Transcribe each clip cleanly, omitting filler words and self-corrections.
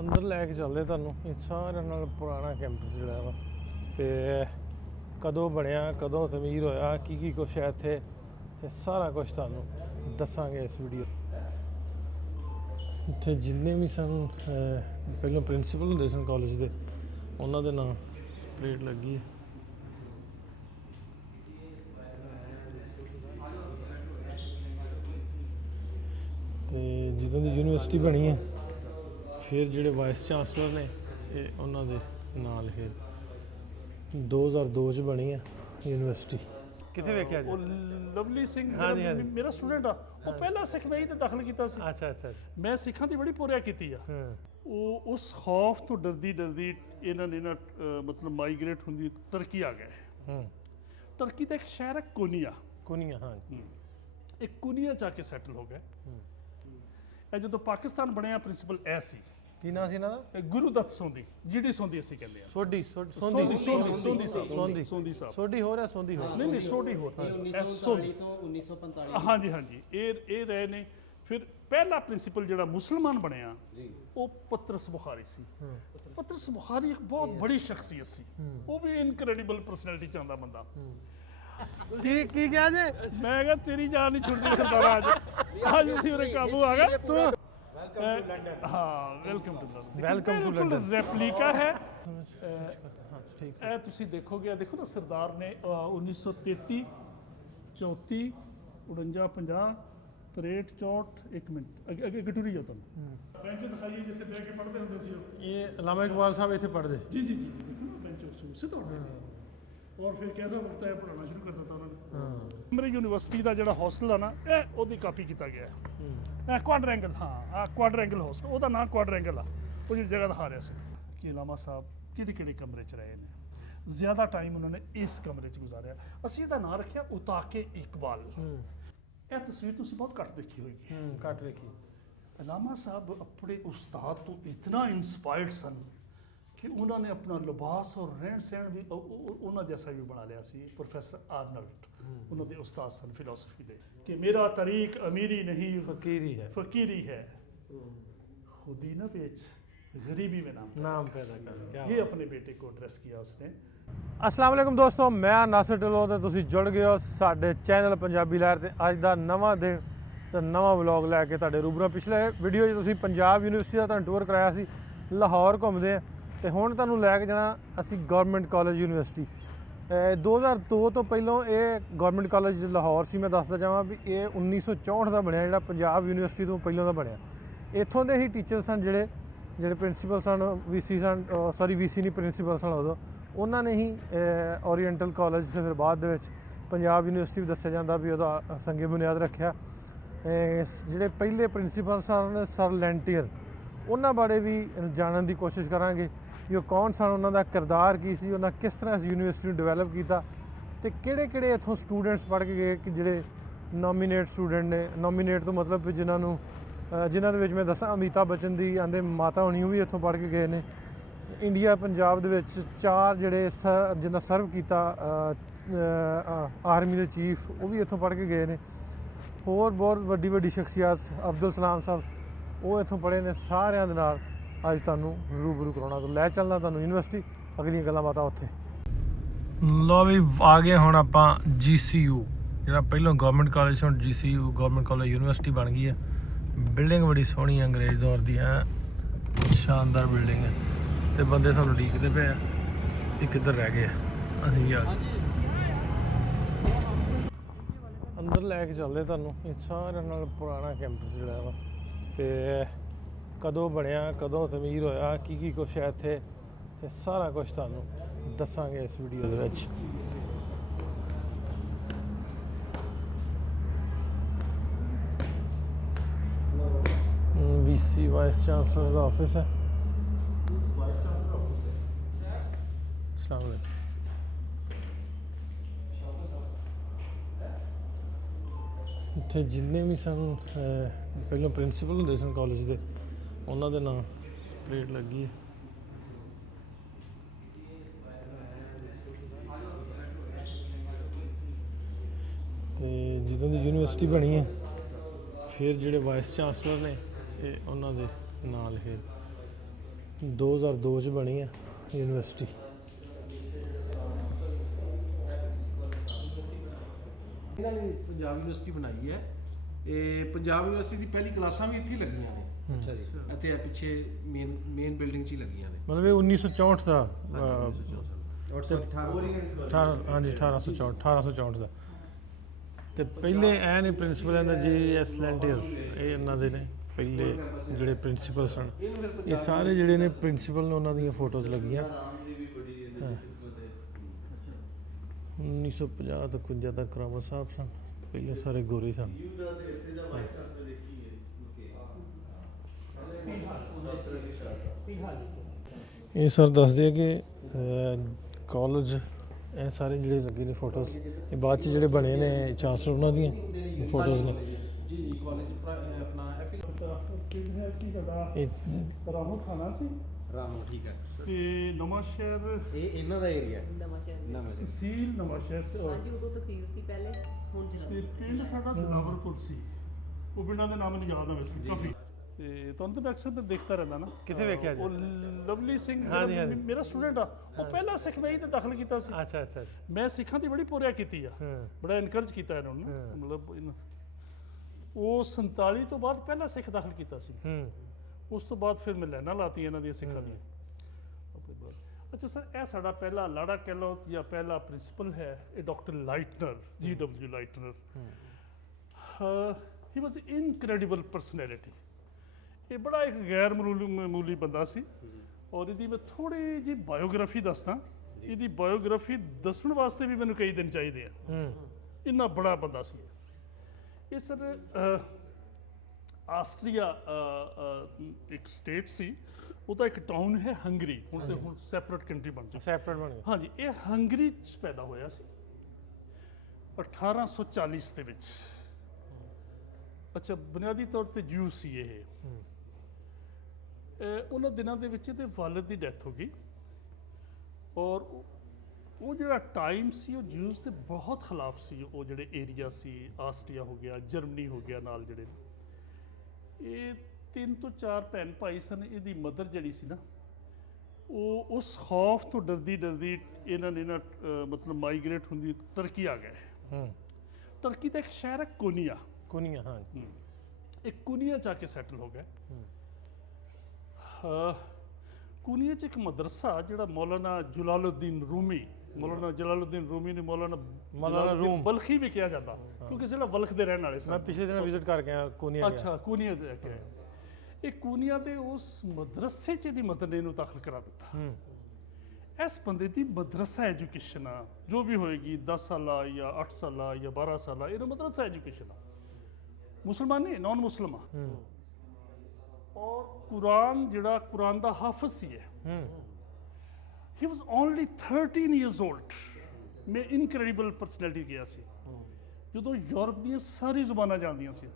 ਅੰਦਰ ਲੈ ਕੇ ਚੱਲਦੇ ਤੁਹਾਨੂੰ ਇਹ ਸਾਰਿਆਂ ਨਾਲ ਪੁਰਾਣਾ ਕੈਂਪਸ ਜਿਹੜਾ ਵਾ ਤੇ ਕਦੋਂ ਬਣਿਆ, ਕਦੋਂ ਤਮੀਰ ਹੋਇਆ, ਕੀ ਕੁਛ ਹੈ ਇੱਥੇ ਤੇ ਸਾਰਾ ਕੁਝ ਤੁਹਾਨੂੰ ਦੱਸਾਂਗੇ ਇਸ ਵੀਡੀਓ। ਇੱਥੇ ਜਿੰਨੇ ਵੀ ਸਨ ਪਹਿਲਾਂ ਪ੍ਰਿੰਸੀਪਲ ਹੁੰਦੇ ਸਨ ਕਾਲਜ ਦੇ, ਉਹਨਾਂ ਦੇ ਨਾਂ ਪਲੇਟ ਲੱਗੀ ਹੈ। ਤੇ ਜਦੋਂ ਦੀ ਯੂਨੀਵਰਸਿਟੀ ਬਣੀ ਹੈ ਫਿਰ ਜਿਹੜੇ ਵਾਈਸ ਚਾਂਸਲਰ ਨੇ ਇਹ ਉਹਨਾਂ ਦੇ ਨਾਲ ਇਹ 2002 ਚ ਬਣੀ ਹੈ ਯੂਨੀਵਰਸਿਟੀ। ਕਿੱਥੇ ਵੇਖਿਆ ਜੀ? ਉਹ ਲਵਲੀ ਸਿੰਘ ਮੇਰਾ ਸਟੂਡੈਂਟ ਆ, ਉਹ ਪਹਿਲਾਂ ਸਿੱਖ ਮਈ ਤੇ ਦਾਖਲ ਕੀਤਾ ਸੀ। ਅੱਛਾ ਮੈਂ ਸਿੱਖਾਂ ਦੀ ਬੜੀ ਪੂਰਿਆ ਕੀਤੀ ਆ। ਉਹ ਉਸ ਖੌਫ ਤੋਂ ਡਰਦੀ ਇਹਨਾਂ ਨੇ ਮਤਲਬ ਮਾਈਗ੍ਰੇਟ ਹੁੰਦੀ ਤੁਰਕੀ ਆ ਗਏ। ਤੁਰਕੀ ਦਾ ਇੱਕ ਸ਼ਹਿਰ ਹੈ ਕੋਨੀਆ ਹਾਂ, ਇਹ ਕੋਨੀਆ ਜਾ ਕੇ ਸੈਟਲ ਹੋ ਗਏ। ਇਹ ਜਦੋਂ ਪਾਕਿਸਤਾਨ ਬਣਿਆ ਪ੍ਰਿੰਸੀਪਲ ਇਹ ਸੀ, ਕੀ ਨਾਂ ਸੀ ਇਹਨਾਂ ਦਾ? ਗੁਰੂ ਦੱਤ ਸੋਂਦੀ, ਜੀਡੀ ਸੋਂਦੀ ਅਸੀਂ ਕਹਿੰਦੇ ਆ। ਸੋਢੀ ਸਾਹਿਬ ਸੋਢੀ ਹੋ ਰਿਹਾ, ਸੋਂਦੀ ਹੋ ਨਹੀਂ ਸੋਢੀ ਹੋ ਰਿਹਾ 1939 ਤੋਂ 1945। ਹਾਂਜੀ ਇਹ ਰਹੇ ਨੇ। ਫਿਰ ਪਹਿਲਾ ਪ੍ਰਿੰਸੀਪਲ ਜਿਹੜਾ ਮੁਸਲਮਾਨ ਬਣਿਆ ਉਹ ਪਤਰਸ ਬੁਖਾਰੀ ਸੀ। ਪਤਰਸ ਬੁਖਾਰੀ ਇੱਕ ਬਹੁਤ ਬੜੀ ਸ਼ਖਸੀਅਤ ਸੀ, ਉਹ ਵੀ ਇਨਕ੍ਰੈਡੀਬਲ ਪਰਸਨੈਲਿਟੀ ਚ ਆਉਂਦਾ ਬੰਦਾ। ਕੀ ਕਿਹਾ ਜੇ? ਮੈਂ ਕਿਹਾ ਤੇਰੀ ਜਾਨ ਨਹੀਂ ਛੁੱਟਦੀ ਸਰਦਾਰਾ, ਅੱਜ ਅਸੀਂ ਉਰੇ ਕਾਬੂ ਆ ਗਏ। ਤੂੰ ਹਾਂ, ਵੈਲਕਮ ਟੂ ਲੰਡਨ। ਰੈਪਲੀਕਾ ਹੈ ਇਹ, ਤੁਸੀਂ ਦੇਖੋਗੇ। ਦੇਖੋ ਨਾ, ਸਰਦਾਰ ਨੇ 1933 34 49 50 63 64 1 ਮਿੰਟ ਅੱਗੇ ਟੁਰੀ ਜਾਓ। ਤੁਹਾਨੂੰ ਬੈਂਚ ਦਿਖਾਈਏ ਜਿੱਥੇ ਬਹਿ ਕੇ ਪੜ੍ਹਦੇ ਹੁੰਦੇ ਸੀ। ਇਹ ਅਲਾਮਾ ਇਕਬਾਲ ਸਾਹਿਬ ਇੱਥੇ ਪੜ੍ਹਦੇ ਜੀ ਦੇਖੋ ਬੈਂਚ ਉਸੇ ਤੌਰ ਤੇ। ਔਰ ਫਿਰ कैसा वक्त है पढ़ाना शुरू कर ਦਿੱਤਾ ਉਹਨਾਂ ਨੇ। ਮੇਰੀ ਯੂਨੀਵਰਸਿਟੀ ਦਾ ਜਿਹੜਾ ਹੌਸਟਲ ਆ ਨਾ, ਇਹ ਉਹਦੀ ਕਾਪੀ ਕੀਤਾ ਗਿਆ ਹੈ। ਕੁਆਡਰੈਂਗਲ, ਹਾਂ ਕੁਆਡਰੈਂਗਲ ਹੌਸਟਲ, ਉਹਦਾ ਨਾਂ ਕੁਆਡਰੈਂਗਲ ਆ। ਉਹ ਜਿਹੜੀ ਜਗ੍ਹਾ ਦਿਖਾ ਰਿਹਾ ਸੀ ਕਿ ਅਲਾਮਾ ਸਾਹਿਬ ਕਿਹੜੇ ਕਮਰੇ 'ਚ ਰਹੇ ਨੇ, ਜ਼ਿਆਦਾ ਟਾਈਮ ਉਹਨਾਂ ਨੇ ਇਸ ਕਮਰੇ 'ਚ ਗੁਜ਼ਾਰਿਆ। ਅਸੀਂ ਇਹਦਾ ਨਾਂ ਰੱਖਿਆ ਉਤਾਕੇ ਇਕਬਾਲ। ਇਹ ਤਸਵੀਰ ਤੁਸੀਂ ਬਹੁਤ ਘੱਟ ਦੇਖੀ ਹੋਏਗੀ। ਘੱਟ ਵੇਖੀ। ਅਲਾਮਾ ਸਾਹਿਬ ਆਪਣੇ ਉਸਤਾਦ ਤੋਂ ਇਤਨਾ ਇੰਸਪਾਇਰਡ ਸਨ ਕਿ ਉਹਨਾਂ ਨੇ ਆਪਣਾ ਲਿਬਾਸ ਔਰ ਰਹਿਣ ਸਹਿਣ ਵੀ ਉਹਨਾਂ ਜੈਸਾ ਵੀ ਬਣਾ ਲਿਆ ਸੀ। ਪ੍ਰੋਫੈਸਰ ਆਰਨਲਡ ਉਹਨਾਂ ਦੇ ਉਸਤਾਦ ਸਨ ਫਿਲਾਸਫੀ ਦੇ, ਕਿ ਮੇਰਾ ਤਰੀਕ ਅਮੀਰੀ ਨਹੀਂ ਫਕੀਰੀ ਹੈ खुदी न बेच गरीबी में नाम पैदा कर। ये अपने बेटे को एड्रेस किया उसने। अस्सलाम वालेकुम दोस्तों, मैं नासिर ढिल्लों ते तुसीं जुड़ गए हो साडे चैनल पंजाबी लहर ते अज दा नवां दिन ते नवां व्लॉग लैके तुहाडे रूबरू। पिछले वीडियो तुसीं पंजाब यूनिवर्सिटी दा तुहानूं टूर कराया सी, लाहौर घुमदे ते हुण तुहानूं लैके जाना असीं गवर्नमेंट कॉलेज यूनिवर्सिटी। 2002 तो पहलों ये गवर्नमेंट कॉलेज लाहौर सी। मैं दसदा जावां भी ये 1964 का बनया, जिहड़ा पंजाब यूनिवर्सिटी तो पहलों का बनया। इत्थों दे ही टीचर सन ਜਿਹੜੇ ਪ੍ਰਿੰਸੀਪਲ ਸਨ, ਵੀਸੀ ਸਨ, ਸੌਰੀ ਵੀਸੀ ਨਹੀਂ ਪ੍ਰਿੰਸੀਪਲ ਸਨ ਉਦੋਂ, ਉਹਨਾਂ ਨੇ ਹੀ ਓਰੀਐਂਟਲ ਕਾਲਜ ਤੇ ਫਿਰ ਬਾਅਦ ਦੇ ਵਿੱਚ ਪੰਜਾਬ ਯੂਨੀਵਰਸਿਟੀ ਵੀ ਦੱਸਿਆ ਜਾਂਦਾ ਵੀ ਉਹਦਾ ਸੰਗੇ ਬੁਨਿਆਦ ਰੱਖਿਆ। ਜਿਹੜੇ ਪਹਿਲੇ ਪ੍ਰਿੰਸੀਪਲ ਸਨ ਸਰ ਲੈਂਟੀਅਰ, ਉਹਨਾਂ ਬਾਰੇ ਵੀ ਜਾਣਨ ਦੀ ਕੋਸ਼ਿਸ਼ ਕਰਾਂਗੇ ਵੀ ਉਹ ਕੌਣ ਸਨ, ਉਹਨਾਂ ਦਾ ਕਿਰਦਾਰ ਕੀ ਸੀ, ਉਹਨਾਂ ਕਿਸ ਤਰ੍ਹਾਂ ਇਸ ਯੂਨੀਵਰਸਿਟੀ ਨੂੰ ਡਿਵੈਲਪ ਕੀਤਾ ਤੇ ਕਿਹੜੇ ਇੱਥੋਂ ਸਟੂਡੈਂਟਸ ਪੜ੍ਹ ਕੇ ਗਏ ਕਿ ਜਿਹੜੇ ਨੋਮੀਨੇਟ ਸਟੂਡੈਂਟ ਨੇ। ਨੋਮੀਨੇਟ ਤੋਂ ਮਤਲਬ ਵੀ ਜਿਨ੍ਹਾਂ ਦੇ ਵਿੱਚ ਮੈਂ ਦੱਸਾਂ ਅਮਿਤਾਭ ਬੱਚਨ ਦੀ ਆਂਦੇ ਮਾਤਾ ਹੋਣੀ, ਉਹ ਵੀ ਇੱਥੋਂ ਪੜ੍ਹ ਕੇ ਗਏ ਨੇ। ਇੰਡੀਆ ਪੰਜਾਬ ਦੇ ਵਿੱਚ 4 ਜਿਹੜੇ ਜਿਨ੍ਹਾਂ ਸਰਵ ਕੀਤਾ ਆਰਮੀ ਦੇ ਚੀਫ, ਉਹ ਵੀ ਇੱਥੋਂ ਪੜ੍ਹ ਕੇ ਗਏ ਨੇ। ਹੋਰ ਬਹੁਤ ਵੱਡੀ ਸ਼ਖਸੀਅਤ ਅਬਦੁਲ ਸਲਾਮ ਸਾਹਿਬ, ਉਹ ਇੱਥੋਂ ਪੜ੍ਹੇ ਨੇ। ਸਾਰਿਆਂ ਦੇ ਨਾਲ ਅੱਜ ਤੁਹਾਨੂੰ ਰੂਬਰੂ ਕਰਾਉਣਾ, ਤੋਂ ਲੈ ਚੱਲਣਾ ਤੁਹਾਨੂੰ ਯੂਨੀਵਰਸਿਟੀ, ਅਗਲੀਆਂ ਗੱਲਾਂ ਬਾਤਾਂ ਉੱਥੇ। ਲੋ ਵੀ ਆ ਗਏ ਹੁਣ ਆਪਾਂ GCU, ਜਿਹੜਾ ਪਹਿਲਾਂ ਗਵਰਨਮੈਂਟ ਕਾਲਜ, ਹੁਣ GCU ਗਵਰਨਮੈਂਟ ਕਾਲਜ ਯੂਨੀਵਰਸਿਟੀ ਬਣ ਗਈ ਹੈ। ਬਿਲਡਿੰਗ ਬੜੀ ਸੋਹਣੀ ਅੰਗਰੇਜ਼ ਦੌਰ ਦੀ ਹੈ, ਸ਼ਾਨਦਾਰ ਬਿਲਡਿੰਗ ਹੈ ਤੇ ਬੰਦੇ ਸਾਨੂੰ ਉਡੀਕਦੇ ਪਏ ਆ ਕਿ ਕਿੱਧਰ ਰਹਿ ਗਏ। ਅਸੀਂ ਵੀ ਆ ਗਏ, ਅੰਦਰ ਲੈ ਕੇ ਚੱਲਦੇ ਤੁਹਾਨੂੰ ਇਹ ਸਾਰਿਆਂ ਨਾਲ ਪੁਰਾਣਾ ਕੈਂਪਸ ਜਿਹੜਾ ਵਾ ਤੇ ਕਦੋਂ ਬਣਿਆ, ਕਦੋਂ ਤਮੀਰ ਹੋਇਆ, ਕੀ ਕੁਛ ਹੈ ਇੱਥੇ ਤੇ ਸਾਰਾ ਕੁਝ ਤੁਹਾਨੂੰ ਦੱਸਾਂਗੇ ਇਸ ਵੀਡੀਓ ਦੇ ਵਿੱਚ। VC वाइस चांसलर का ऑफिस है। अस्सलाम वालेकुम। ਇੱਥੇ ਜਿੰਨੇ ਵੀ ਸਨ ਪਹਿਲਾਂ ਪ੍ਰਿੰਸੀਪਲ ਹੁੰਦੇ ਸਨ ਕਾਲਜ ਦੇ, ਉਹਨਾਂ ਦੇ ਨਾਂ ਪਲੇਟ ਲੱਗੀ ਹੈ। ਤੇ ਜਦੋਂ ਦੀ ਯੂਨੀਵਰਸਿਟੀ ਬਣੀ ਹੈ ਫਿਰ ਜਿਹੜੇ ਵਾਈਸ ਚਾਂਸਲਰ ਨੇ ਇਹ ਉਹਨਾਂ ਦੇ ਨਾਲ ਇਹ 2002 ਚ ਬਣੀ ਆ ਯੂਨੀਵਰਸਿਟੀ। ਇਹਨਾਂ ਨੇ ਪੰਜਾਬ ਯੂਨੀਵਰਸਿਟੀ ਬਣਾਈ ਹੈ। ਇਹ ਪੰਜਾਬ ਯੂਨੀਵਰਸਿਟੀ ਦੀ ਪਹਿਲੀ ਕਲਾਸਾਂ ਵੀ ਇੱਥੇ ਹੀ ਲੱਗੀਆਂ ਨੇ। ਅੱਛਾ ਜੀ ਇੱਥੇ ਪਿੱਛੇ ਮੇਨ ਬਿਲਡਿੰਗ 'ਚ ਹੀ ਲੱਗੀਆਂ ਨੇ। ਮਤਲਬ ਇਹ 1964 ਦਾ 1864 ਦਾ। ਤੇ ਪਹਿਲੇ ਐ ਨੇ ਪ੍ਰਿੰਸੀਪਲ ਇਹਨਾਂ JS ਲੈਂਟੀਅਰ, ਇਹ ਇਹਨਾਂ ਦੇ ਨੇ ਪਹਿਲੇ ਜਿਹੜੇ ਪ੍ਰਿੰਸੀਪਲ ਸਨ। ਇਹ ਸਾਰੇ ਜਿਹੜੇ ਨੇ ਪ੍ਰਿੰਸੀਪਲ ਨੇ ਉਹਨਾਂ ਦੀਆਂ ਫੋਟੋਜ਼ ਲੱਗੀਆਂ। 1950 ਤੋਂ 51 ਤੱਕ ਰਾਮਾ ਸਾਹਿਬ ਸਨ, ਪਹਿਲੇ ਸਾਰੇ ਗੋਰੇ ਸਨ। ਇਹ ਸਰ ਦੱਸਦੇ ਆ ਕਿ ਕਾਲਜ ਇਹ ਸਾਰੇ ਜਿਹੜੇ ਲੱਗੇ ਨੇ ਫੋਟੋਜ਼, ਇਹ ਬਾਅਦ 'ਚ ਜਿਹੜੇ ਬਣੇ ਨੇ ਚਾਂਸਲਰ ਉਹਨਾਂ ਦੀਆਂ ਫੋਟੋਜ਼ ਨੇ। ਜੀ ਕਾਲਜ ਆਪਣਾ ਪਿੰਡ ਹੈ ਸੀ ਤੁਹਾਡਾ ਇਹ ਰਾਮੋ ਖਾਣਾ ਸੀ ਰਾਮੋ, ਠੀਕ ਹੈ। ਤੇ ਨਵਾਂ ਸ਼ਹਿਰ ਇਹ ਇਹਨਾਂ ਦਾ ਏਰੀਆ ਨਵਾਂ ਸ਼ਹਿਰ ਨਵਾਂ ਸ਼ਹਿਰ। ਤਹਿਸੀਲ ਨਵਾਂ ਸ਼ਹਿਰ ਹਾਂਜੀ ਉਦੋਂ ਤਹਿਸੀਲ ਸੀ ਪਹਿਲੇ, ਹੁਣ ਤੇ ਜਲੰਧਰ ਪਿੰਡ ਸਾਡਾ ਦਿਲਾਵਰਪੁਰ ਸੀ। ਉਹ ਪਿੰਡਾਂ ਦੇ ਨਾਮ ਮੈਨੂੰ ਯਾਦ ਆ ਵੈਸੇ ਕਾਫੀ। ਤੇ ਤੁਹਾਨੂੰ ਤਾਂ ਮੈਂ ਅਕਸਰ ਮੈਂ ਦੇਖਦਾ ਰਹਿੰਦਾ ਨਾ। ਕਿੱਥੇ ਵੇਖਿਆ ਜੀ? ਉਹ ਲਵਲੀ ਸਿੰਘ ਹਾਂਜੀ, ਜਿਹੜਾ ਹਾਂਜੀ। ਮੇਰਾ ਸਟੂਡੈਂਟ ਆ, ਉਹ ਪਹਿਲਾ ਸਿੱਖ ਵਈ ਤੇ ਦਾਖਲ ਕੀਤਾ ਸੀ। ਅੱਛਾ ਅੱਛਾ ਮੈਂ ਸਿੱਖਾਂ ਦੀ ਬੜੀ ਪੂਰਿਆ ਕੀਤੀ ਆ, ਹਾਂ ਬੜਾ ਇਨਕਰੇਜ ਕੀਤਾ ਇਹਨਾਂ ਨੂੰ ਨਾ। ਮਤਲਬ ਉਹ 47 ਤੋਂ ਬਾਅਦ ਪਹਿਲਾ ਸਿੱਖ ਦਾਖਲ ਕੀਤਾ ਸੀ। ਉਸ ਤੋਂ ਬਾਅਦ ਫਿਰ ਮੈਂ ਲਾਈਨਾਂ ਲਾਤੀਆਂ ਇਹਨਾਂ ਦੀਆਂ ਸਿੱਖਾਂ ਦੀਆਂ ਆਪਣੇ ਬਾਅਦ। ਅੱਛਾ ਸਰ, ਇਹ ਸਾਡਾ ਪਹਿਲਾ ਲਾੜਾ ਕਹਿ ਲਓ ਜਾਂ ਪਹਿਲਾ ਪ੍ਰਿੰਸੀਪਲ ਹੈ, ਇਹ doctor ਲਾਈਟਨਰ, GW ਲਾਈਟਨਰ। He was incredible personality. ਇਹ ਬੜਾ ਇੱਕ ਗੈਰ ਮਾਮੂਲੀ ਬੰਦਾ ਸੀ। ਔਰ ਇਹਦੀ ਮੈਂ ਥੋੜੀ ਜਿਹੀ ਬਾਇਓਗ੍ਰਾਫੀ ਦੱਸਦਾ। ਇਹਦੀ ਬਾਇਓਗ੍ਰਾਫੀ ਦੱਸਣ ਵਾਸਤੇ ਵੀ ਮੈਨੂੰ ਕਈ ਦਿਨ ਚਾਹੀਦੇ ਆ, ਇੰਨਾ ਬੜਾ ਬੰਦਾ ਸੀ ਇਹ। ਸਰ ਆਸਟਰੀਆ ਇੱਕ ਸਟੇਟ ਸੀ, ਉਹਦਾ ਇੱਕ ਟਾਊਨ ਹੈ ਹੰਗਰੀ। ਹੁਣ ਤੇ ਹੁਣ ਸੈਪਰੇਟ ਕੰਟਰੀ ਬਣ ਚੁੱਕੀ। ਸੈਪਰੇਟ ਬਣ ਗਿਆ। ਹਾਂਜੀ, ਇਹ ਹੰਗਰੀ 'ਚ ਪੈਦਾ ਹੋਇਆ ਸੀ 1840 ਦੇ ਵਿੱਚ। ਅੱਛਾ, ਬੁਨਿਆਦੀ ਤੌਰ ਤੇ ਜਿਊ ਸੀ ਇਹ। ਉਹਨਾਂ ਦਿਨਾਂ ਦੇ ਵਿੱਚ ਇਹਦੇ ਵਾਲਿਦ ਦੀ ਡੈਥ ਹੋ ਗਈ। ਔਰ ਉਹ ਜਿਹੜਾ ਟਾਈਮ ਸੀ ਉਹ ਜਿਊਜ਼ ਦੇ ਬਹੁਤ ਖਿਲਾਫ ਸੀ। ਉਹ ਜਿਹੜੇ ਏਰੀਆ ਸੀ, ਆਸਟਰੀਆ ਹੋ ਗਿਆ, ਜਰਮਨੀ ਹੋ ਗਿਆ, ਨਾਲ ਜਿਹੜੇ ਇਹ 3 ਤੋਂ 4 ਭੈਣ ਭਾਈ ਸਨ। ਇਹਦੀ ਮਦਰ ਜਿਹੜੀ ਸੀ ਨਾ, ਉਹ ਉਸ ਖੌਫ ਤੋਂ ਡਰਦੀ ਇਹਨਾਂ ਨੇ ਨਾ ਮਤਲਬ ਮਾਈਗ੍ਰੇਟ ਹੁੰਦੀ ਤੁਰਕੀ ਆ ਗਏ। ਤੁਰਕੀ ਦਾ ਇੱਕ ਸ਼ਹਿਰ ਹੈ ਕੋਨੀਆ। ਕੋਨੀਆ, ਹਾਂ। ਇਹ ਕੋਨੀਆ ਜਾ ਕੇ ਸੈਟਲ ਹੋ ਗਏ। ਕੋਨੀਆ 'ਚ ਇੱਕ ਮਦਰਸਾ ਜਿਹੜਾ ਮੌਲਾਨਾ ਜਲਾਲੁਦੀਨ ਰੂਮੀ, ਮੌਲਾਨਾ ਜਲਾਲੁਦੀਨ ਰੂਮੀ ਨੇ ਮੌਲਾਨਾ ਰੂਮ ਬਲਖੀ ਵੀ ਕਿਹਾ ਜਾਂਦਾ, ਕਿਉਂਕਿ ਇਸ ਵੇਲੇ ਬਲਖ ਦੇ ਰਹਿਣ ਵਾਲੇ ਸਨ। ਮੈਂ ਪਿਛਲੇ ਦਿਨ ਵਿਜ਼ਿਟ ਕਰਕੇ ਆਇਆ ਕੋਨੀਆ। ਅੱਛਾ, ਕੋਨੀਆ ਦੇ ਕੇ ਆਏ। ਇਹ ਕੋਨੀਆ ਦੇ ਉਸ ਮਦਰਸੇ 'ਚ ਇਹਦੀ ਮਦਰ ਨੇ ਇਹਨੂੰ ਦਾਖਲ ਕਰਾ ਦਿੱਤਾ। ਇਸ ਬੰਦੇ ਦੀ ਮਦਰਸਾ ਐਜੂਕੇਸ਼ਨ ਆ, ਜੋ ਵੀ ਹੋਏਗੀ 10 ਸਾਲਾ ਜਾਂ 8 ਸਾਲਾ ਜਾਂ 12 ਸਾਲਾ, ਇਹਨੂੰ ਮਦਰਸਾ ਐਜੂਕੇਸ਼ਨ ਆ। ਮੁਸਲਮਾਨ ਨਹੀਂ, ਨਾਨ ਮੁਸਲਮ ਆ। ਔਰ ਕੁਰਾਨ ਦਾ ਹਾਫਿਜ਼ ਸੀ ਇਹ। ਹੀ ਵਾਸ ਓਨਲੀ 13 ਇਅਰਸ 올ਡ। ਮੈਂ ਇਨਕ੍ਰੈਡੀਬਲ ਪਰਸਨੈਲਿਟੀ ਗਿਆ ਸੀ। ਜਦੋਂ ਯੂਰਪ ਦੀਆਂ ਸਾਰੀ ਜ਼ੁਬਾਨਾਂ ਜਾਣਦਾ ਸੀ ਇਹ,